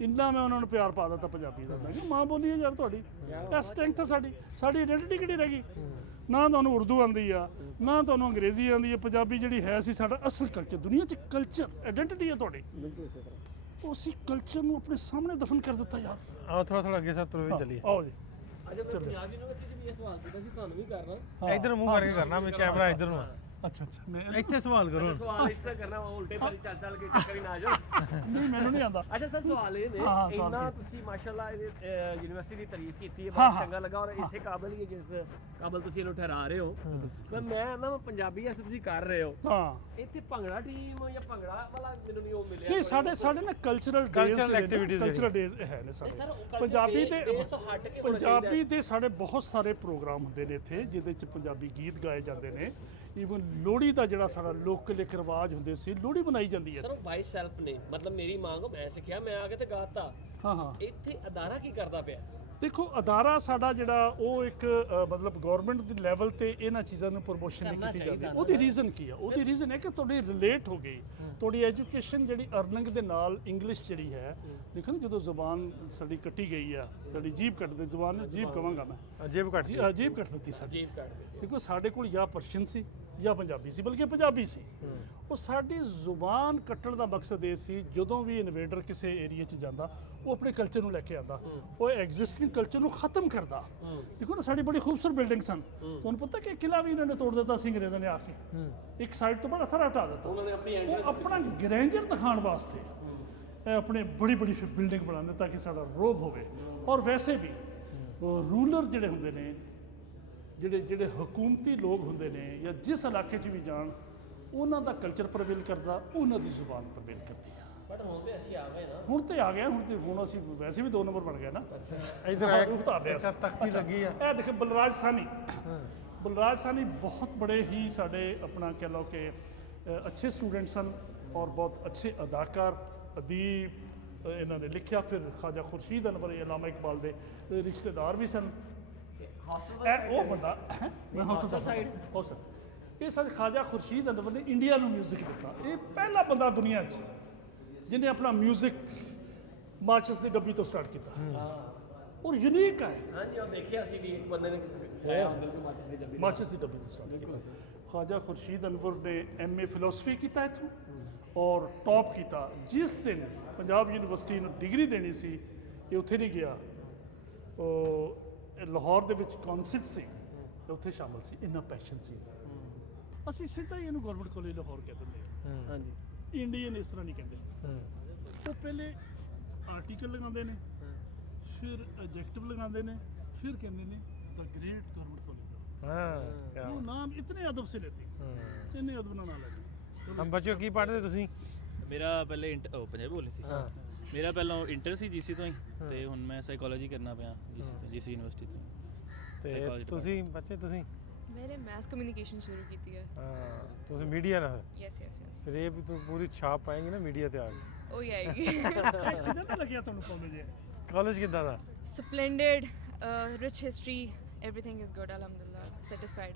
ਇੰਨਾ ਮੈਂ ਉਹਨਾਂ ਨੂੰ ਪਿਆਰ ਪਾ ਦਿੱਤਾ ਪੰਜਾਬੀ ਦਾ। ਮੈਂ ਕਿਹਾ ਮਾਂ ਬੋਲੀ ਹੈ ਯਾਰ ਤੁਹਾਡੀ। ਇਹ ਸਟਰੈਂਥ ਹੈ ਸਾਡੀ ਆਇਡੈਂਟੀਟੀ ਕਿਹੜੀ ਰਹਿ ਗਈ। ਨਾ ਤੁਹਾਨੂੰ ਉਰਦੂ ਆਉਂਦੀ ਆ ਨਾ ਤੁਹਾਨੂੰ ਅੰਗਰੇਜ਼ੀ ਆਉਂਦੀ ਹੈ। ਪੰਜਾਬੀ ਜਿਹੜੀ ਹੈ ਸੀ ਸਾਡਾ ਅਸਲ ਕਲਚਰ ਦੁਨੀਆ 'ਚ ਕਲਚਰ ਆਇਡੈਂਟੀਟੀ ਹੈ ਤੁਹਾਡੀ। ਉਸੇ ਕਲਚਰ ਨੂੰ ਆਪਣੇ ਸਾਹਮਣੇ ਦਫਨ ਕਰ ਦਿੱਤਾ ਯਾਰ। ਆਓ ਥੋੜਾ ਅੱਗੇ ਸਰ ਤੁਰ ਵੀ ਚੱਲੀਏ। ਆਓ ਜੀ ਅੱਛਾ ਮੈਂ ਪੰਜਾਬ ਯੂਨੀਵਰਸਿਟੀ 'ਚ ਵੀ ਇਹ ਸਵਾਲ ਕੀਤਾ ਸੀ ਤੁਹਾਨੂੰ ਵੀ ਕਰਨਾ। ਇੱਧਰ ਮੂੰਹ ਕਰਕੇ ਕਰਨਾ। ਮੈਂ ਕੈਮਰਾ ਇੱਧਰ ਨੂੰ ਆ। ਅੱਛਾ ਮੈਂ ਇੱਥੇ ਸਵਾਲ ਕਰੋ। ਸਵਾਲ ਇਸ ਤਰ੍ਹਾਂ ਕਰਨਾ ਉਲਟੇ ਪਾਰੀ ਚੱਲ ਕੇ ਚੱਕਰ ਹੀ ਨਾ ਆ ਜਾਓ। ਨਹੀਂ ਮੈਨੂੰ ਨਹੀਂ ਆਉਂਦਾ। ਅੱਛਾ ਸਰ ਸਵਾਲ ਇਹ ਨੇ ਹਾਂ, ਸਵਾਲ ਇੰਨਾ ਕੀ? ਤੁਸੀਂ ਮਾਸ਼ਾਅੱਲਾ ਯੂਨੀਵਰਸਿਟੀ ਦੀ ਤਾਰੀਫ ਕੀਤੀ ਹੈ ਹਾਂ, ਬਹੁਤ ਚੰਗਾ ਲੱਗਾ ਔਰ ਇਸੇ ਕਾਬਿਲ ਹੀ ਹੈ ਜਿਸ ਕਾਬਿਲ ਤੁਸੀਂ ਇਹਨੂੰ ਠਹਿਰਾ ਰਹੇ ਹੋ। ਪਰ ਮੈਂ ਨਾ ਪੰਜਾਬੀ ਵਾਸਤੇ ਤੁਸੀਂ ਕਰ ਰਹੇ ਹੋ ਹਾਂ ਇੱਥੇ ਭੰਗੜਾ ਟੀਮ ਜਾਂ ਭੰਗੜਾ ਵਾਲਾ ਮੈਨੂੰ ਨਹੀਂ ਉਹ ਮਿਲਿਆ। ਨਹੀਂ ਸਾਡੇ ਨਾ ਕਲਚਰਲ activities ਕਲਚਰਲ ਡੇਜ਼ ਹੈ ਨੇ ਸਾਡੇ। ਸਰ, ਉਹ ਪੰਜਾਬੀ culture ਦੇ base ਤੋਂ ਹਟ ਕੇ ਹੋਣਾ ਪੰਜਾਬੀ ਦੇ ਸਾਡੇ ਬਹੁਤ ਸਾਰੇ ਪ੍ਰੋਗਰਾਮ ਹੁੰਦੇ ਨੇ ਇੱਥੇ ਜਿਹਦੇ ਚ ਪੰਜਾਬੀ ਗੀਤ ਗਾਏ ਜਾਂਦੇ ਨੇ। ਈਵਨ ਲੋਹੜੀ ਦਾ ਜਿਹੜਾ ਸਾਡਾ ਲੋਕਲ ਇੱਕ ਰਿਵਾਜ ਹੁੰਦੇ ਸੀ ਲੋਹੜੀ ਬਣਾਈ ਜਾਂਦੀ ਹੈ। ਸਰ ਉਹ ਬਾਈ ਸੈਲਫ ਨੇ ਮਤਲਬ ਮੇਰੀ ਮਾਂ ਕੋ ਮੈਂ ਸਿੱਖਿਆ ਮੈਂ ਆ ਕੇ ਤੇ ਗਾਤਾ। ਹਾਂ ਇੱਥੇ ਅਦਾਰਾ ਕੀ ਕਰਦਾ ਪਿਆ? ਦੇਖੋ ਅਦਾਰਾ ਸਾਡਾ ਜਿਹੜਾ ਉਹ ਇੱਕ ਮਤਲਬ ਗਵਰਨਮੈਂਟ ਦੇ ਲੈਵਲ ਤੇ ਇਹਨਾਂ ਚੀਜ਼ਾਂ ਨੂੰ ਪ੍ਰਮੋਸ਼ਨ ਨਹੀਂ ਕਰਨਾ ਕੀਤੀ ਜਾਂਦੀ। ਚਾਹੀਦਾ ਉਹਦੀ ਰੀਜ਼ਨ ਕੀ ਆ? ਉਹਦੀ ਰੀਜ਼ਨ ਹੈ ਕਿ ਤੁਹਾਡੀ ਰਿਲੇਟ ਹੋ ਗਈ ਤੁਹਾਡੀ ਐਜੂਕੇਸ਼ਨ ਜਿਹੜੀ ਅਰਨਿੰਗ ਦੇ ਨਾਲ ਇੰਗਲਿਸ਼ ਜਿਹੜੀ ਹੈ। ਦੇਖੋ ਨਾ ਜਦੋਂ ਜ਼ੁਬਾਨ ਸਾਡੀ ਕੱਟੀ ਗਈ ਆ ਸਾਡੀ ਜੀਭ ਕੱਟਦੇ ਜ਼ੁਬਾਨ ਜੀਭ ਕਵਾਂਗਾ ਮੈਂ ਜੇਬ ਕੱਟ ਜੀਭ ਕੱਟ ਦਿੱਤੀ ਸਾਡੀ। ਜੀਬ ਕੱਢ ਦੇ। ਦੇਖੋ ਸਾਡੇ ਕੋਲ ਜਾਂ ਪਰਸ਼ੀਅਨ ਸੀ ਜਾਂ ਪੰਜਾਬੀ ਸੀ ਬਲਕਿ ਪੰਜਾਬੀ ਸੀ। ਉਹ ਸਾਡੀ ਜ਼ੁਬਾਨ ਕੱਟਣ ਦਾ ਮਕਸਦ ਇਹ ਸੀ ਜਦੋਂ ਵੀ ਇਨਵੇਡਰ ਕਿਸੇ ਏਰੀਆ 'ਚ ਜਾਂਦਾ ਉਹ ਆਪਣੇ ਕਲਚਰ ਨੂੰ ਲੈ ਕੇ ਆਉਂਦਾ। ਉਹ ਐਗਜ਼ਿਸਟਿੰਗ ਕਲਚਰ ਨੂੰ ਖਤਮ ਕਰਦਾ। ਦੇਖੋ ਨਾ ਸਾਡੀ ਬੜੀ ਖੂਬਸੂਰਤ ਬਿਲਡਿੰਗ ਸਨ। ਤੁਹਾਨੂੰ ਪਤਾ ਕਿ ਕਿਲਾ ਵੀ ਇਹਨਾਂ ਨੇ ਤੋੜ ਦਿੱਤਾ ਸੀ ਅੰਗਰੇਜ਼ਾਂ ਨੇ ਆ ਕੇ। ਇੱਕ ਸਾਈਡ ਤੋਂ ਬੜਾ ਸਾਰਾ ਹਟਾ ਦਿੱਤਾ। ਉਹਨਾਂ ਨੇ ਆਪਣੀ ਉਹ ਆਪਣਾ ਗ੍ਰੈਂਡਰ ਦਿਖਾਉਣ ਵਾਸਤੇ ਇਹ ਆਪਣੇ ਬੜੀ ਬਿਲਡਿੰਗ ਬਣਾਉਂਦੇ ਤਾਂ ਕਿ ਸਾਡਾ ਰੋਬ ਹੋਵੇ। ਔਰ ਵੈਸੇ ਵੀ ਰੂਲਰ ਜਿਹੜੇ ਹੁੰਦੇ ਨੇ, ਜਿਹੜੇ ਹਕੂਮਤੀ ਲੋਕ ਹੁੰਦੇ ਨੇ ਜਾਂ ਜਿਸ ਇਲਾਕੇ 'ਚ ਵੀ ਜਾਣ, ਉਹਨਾਂ ਦਾ ਕਲਚਰ ਪ੍ਰਵੇਲ ਕਰਦਾ, ਉਹਨਾਂ ਦੀ ਜ਼ੁਬਾਨ ਪ੍ਰਵੇਲ ਕਰਦੀ ਆ। ਬਟ ਹੁਣ ਤੇ ਅਸੀਂ ਆ ਗਏ ਨਾ। ਹੁਣ ਤੇ ਆ ਗਿਆ, ਹੁਣ ਅਸੀਂ ਵੈਸੇ ਵੀ 2 ਨੰਬਰ ਬਣ ਗਏ ਨਾ। ਇਧਰ ਹਾਂ, ਉਤਾਰ ਲਿਆ ਸੀ। ਤਖਤੀ ਲੱਗੀ ਆ। ਇਹ ਦੇਖੋ ਬਲਰਾਜ ਸਾਨੀ, ਬਲਰਾਜ ਸਾਨੀ ਬਹੁਤ ਬੜੇ ਹੀ ਸਾਡੇ ਆਪਣਾ ਕਹਿ ਲਓ ਕਿ ਅੱਛੇ ਸਟੂਡੈਂਟ ਸਨ ਔਰ ਬਹੁਤ ਅੱਛੇ ਅਦਾਕਾਰ, ਅਦੀਬ। ਇਹਨਾਂ ਨੇ ਲਿਖਿਆ। ਫਿਰ ਖਾਜਾ ਖੁਰਸ਼ੀਦ ਅਨਵਰ ਇਲਾਮਾ ਇਕਬਾਲ ਦੇ ਰਿਸ਼ਤੇਦਾਰ ਵੀ ਸਨ। ਇਹ ਉਹ ਬੰਦਾ ਮੈਂ ਹੌਸਟਲ ਇਹ ਸਰ ਖਾਜਾ ਖੁਰਸ਼ੀਦ ਅਨਵਰ ਨੇ ਇੰਡੀਆ ਨੂੰ ਮਿਊਜ਼ਿਕ ਦਿੱਤਾ। ਇਹ ਪਹਿਲਾ ਬੰਦਾ ਦੁਨੀਆ 'ਚ ਜਿਹਨੇ ਆਪਣਾ ਮਿਊਜ਼ਿਕ ਮਾਰਚਸ ਦੀ ਡੱਬੀ ਤੋਂ ਸਟਾਰਟ ਕੀਤਾ ਔਰ ਯੂਨੀਕ ਹੈ। ਹਾਂਜੀ, ਉਹ ਦੇਖਿਆ ਸੀ ਵੀ ਇੱਕ ਬੰਦੇ ਨੇ ਗਾਇਆ ਬਿਲਕੁਲ ਮਾਚਿਸ ਦੀ ਡੱਬੀ। ਮਾਰਚਸ ਦੀ ਡੱਬੀ ਤੋਂ ਸਟਾਰਟ ਕੀਤਾ। ਖਾਜਾ ਖੁਰਸ਼ੀਦ ਅਨਵਰ ਨੇ MA ਫਿਲਾਸਫੀ ਕੀਤਾ ਇੱਥੋਂ ਔਰ ਟੌਪ ਕੀਤਾ। ਜਿਸ ਦਿਨ ਪੰਜਾਬ ਯੂਨੀਵਰਸਿਟੀ ਨੂੰ ਡਿਗਰੀ ਦੇਣੀ ਸੀ, ਇਹ ਉੱਥੇ ਨਹੀਂ ਗਿਆ। ਉਹ ਲਾਹੌਰ ਦੇ ਵਿੱਚ ਕਨਸਰਟ ਸੀ, ਉੱਥੇ ਸ਼ਾਮਲ ਸੀ। ਇੰਨਾ ਪੈਸ਼ਨ ਸੀ। ਅਸੀਂ ਸਿੱਧਾ ਹੀ ਇਹਨੂੰ ਗਵਰਨਮੈਂਟ ਕਾਲਜ ਲਾਹੌਰ ਕਹਿ ਦਿੰਦੇ ਹਾਂ। ਹਾਂਜੀ, ਇੰਡੀਅਨ ਇਸ ਤਰ੍ਹਾਂ ਨਹੀਂ ਕਹਿੰਦੇ। ਉਹ ਪਹਿਲੇ ਆਰਟੀਕਲ ਲਗਾਉਂਦੇ ਨੇ, ਫਿਰ ਐਡਜੈਕਟਿਵ ਲਗਾਉਂਦੇ ਨੇ, ਫਿਰ ਕਹਿੰਦੇ ਨੇ ਦ ਗ੍ਰੇਟ ਗਵਰਨਮੈਂਟ ਕਾਲਜ। हाँ वो नाम इतने अदब से लेते हैं, इतने अदब ना लेते। हम बच्चों की पढ़ते ਤੁਸੀਂ? ਮੇਰਾ ਪਹਿਲੇ ਪੰਜਾਬੀ ਬੋਲਣੀ ਸੀ। ਮੇਰਾ ਪਹਿਲਾਂ ਇੰਟਰ ਸੀ GC ਤੋਂ ਹੀ, ਤੇ ਹੁਣ ਮੈਂ ਸਾਈਕੋਲੋਜੀ ਕਰਨਾ ਪਿਆ GC ਯੂਨੀਵਰਸਿਟੀ ਤੋਂ। ਤੇ ਤੁਸੀਂ ਬੱਚੇ ਤੁਸੀਂ? मैंने मैस कम्युनिकेशन शुरू की थी। ਹਾਂ ਤੁਸੀਂ ਮੀਡੀਆ ਨਾਲ। यस यस यस ਫਿਰ ਇਹ ਵੀ ਤੂੰ ਪੂਰੀ ਛਾਪ ਪਾਏਂਗੇ ਨਾ ਮੀਡੀਆ ਤੇ ਆ ਕੇ। ओ ही आएगी। किधर ना लगे ਤੁਹਾਨੂੰ ਕਾਲਜ? ਕਾਲਜ ਕਿੱਦਾਂ ਦਾ? Splendid rich history everything is good अल्हम्दुलिल्लाह सेटिस्फाइड।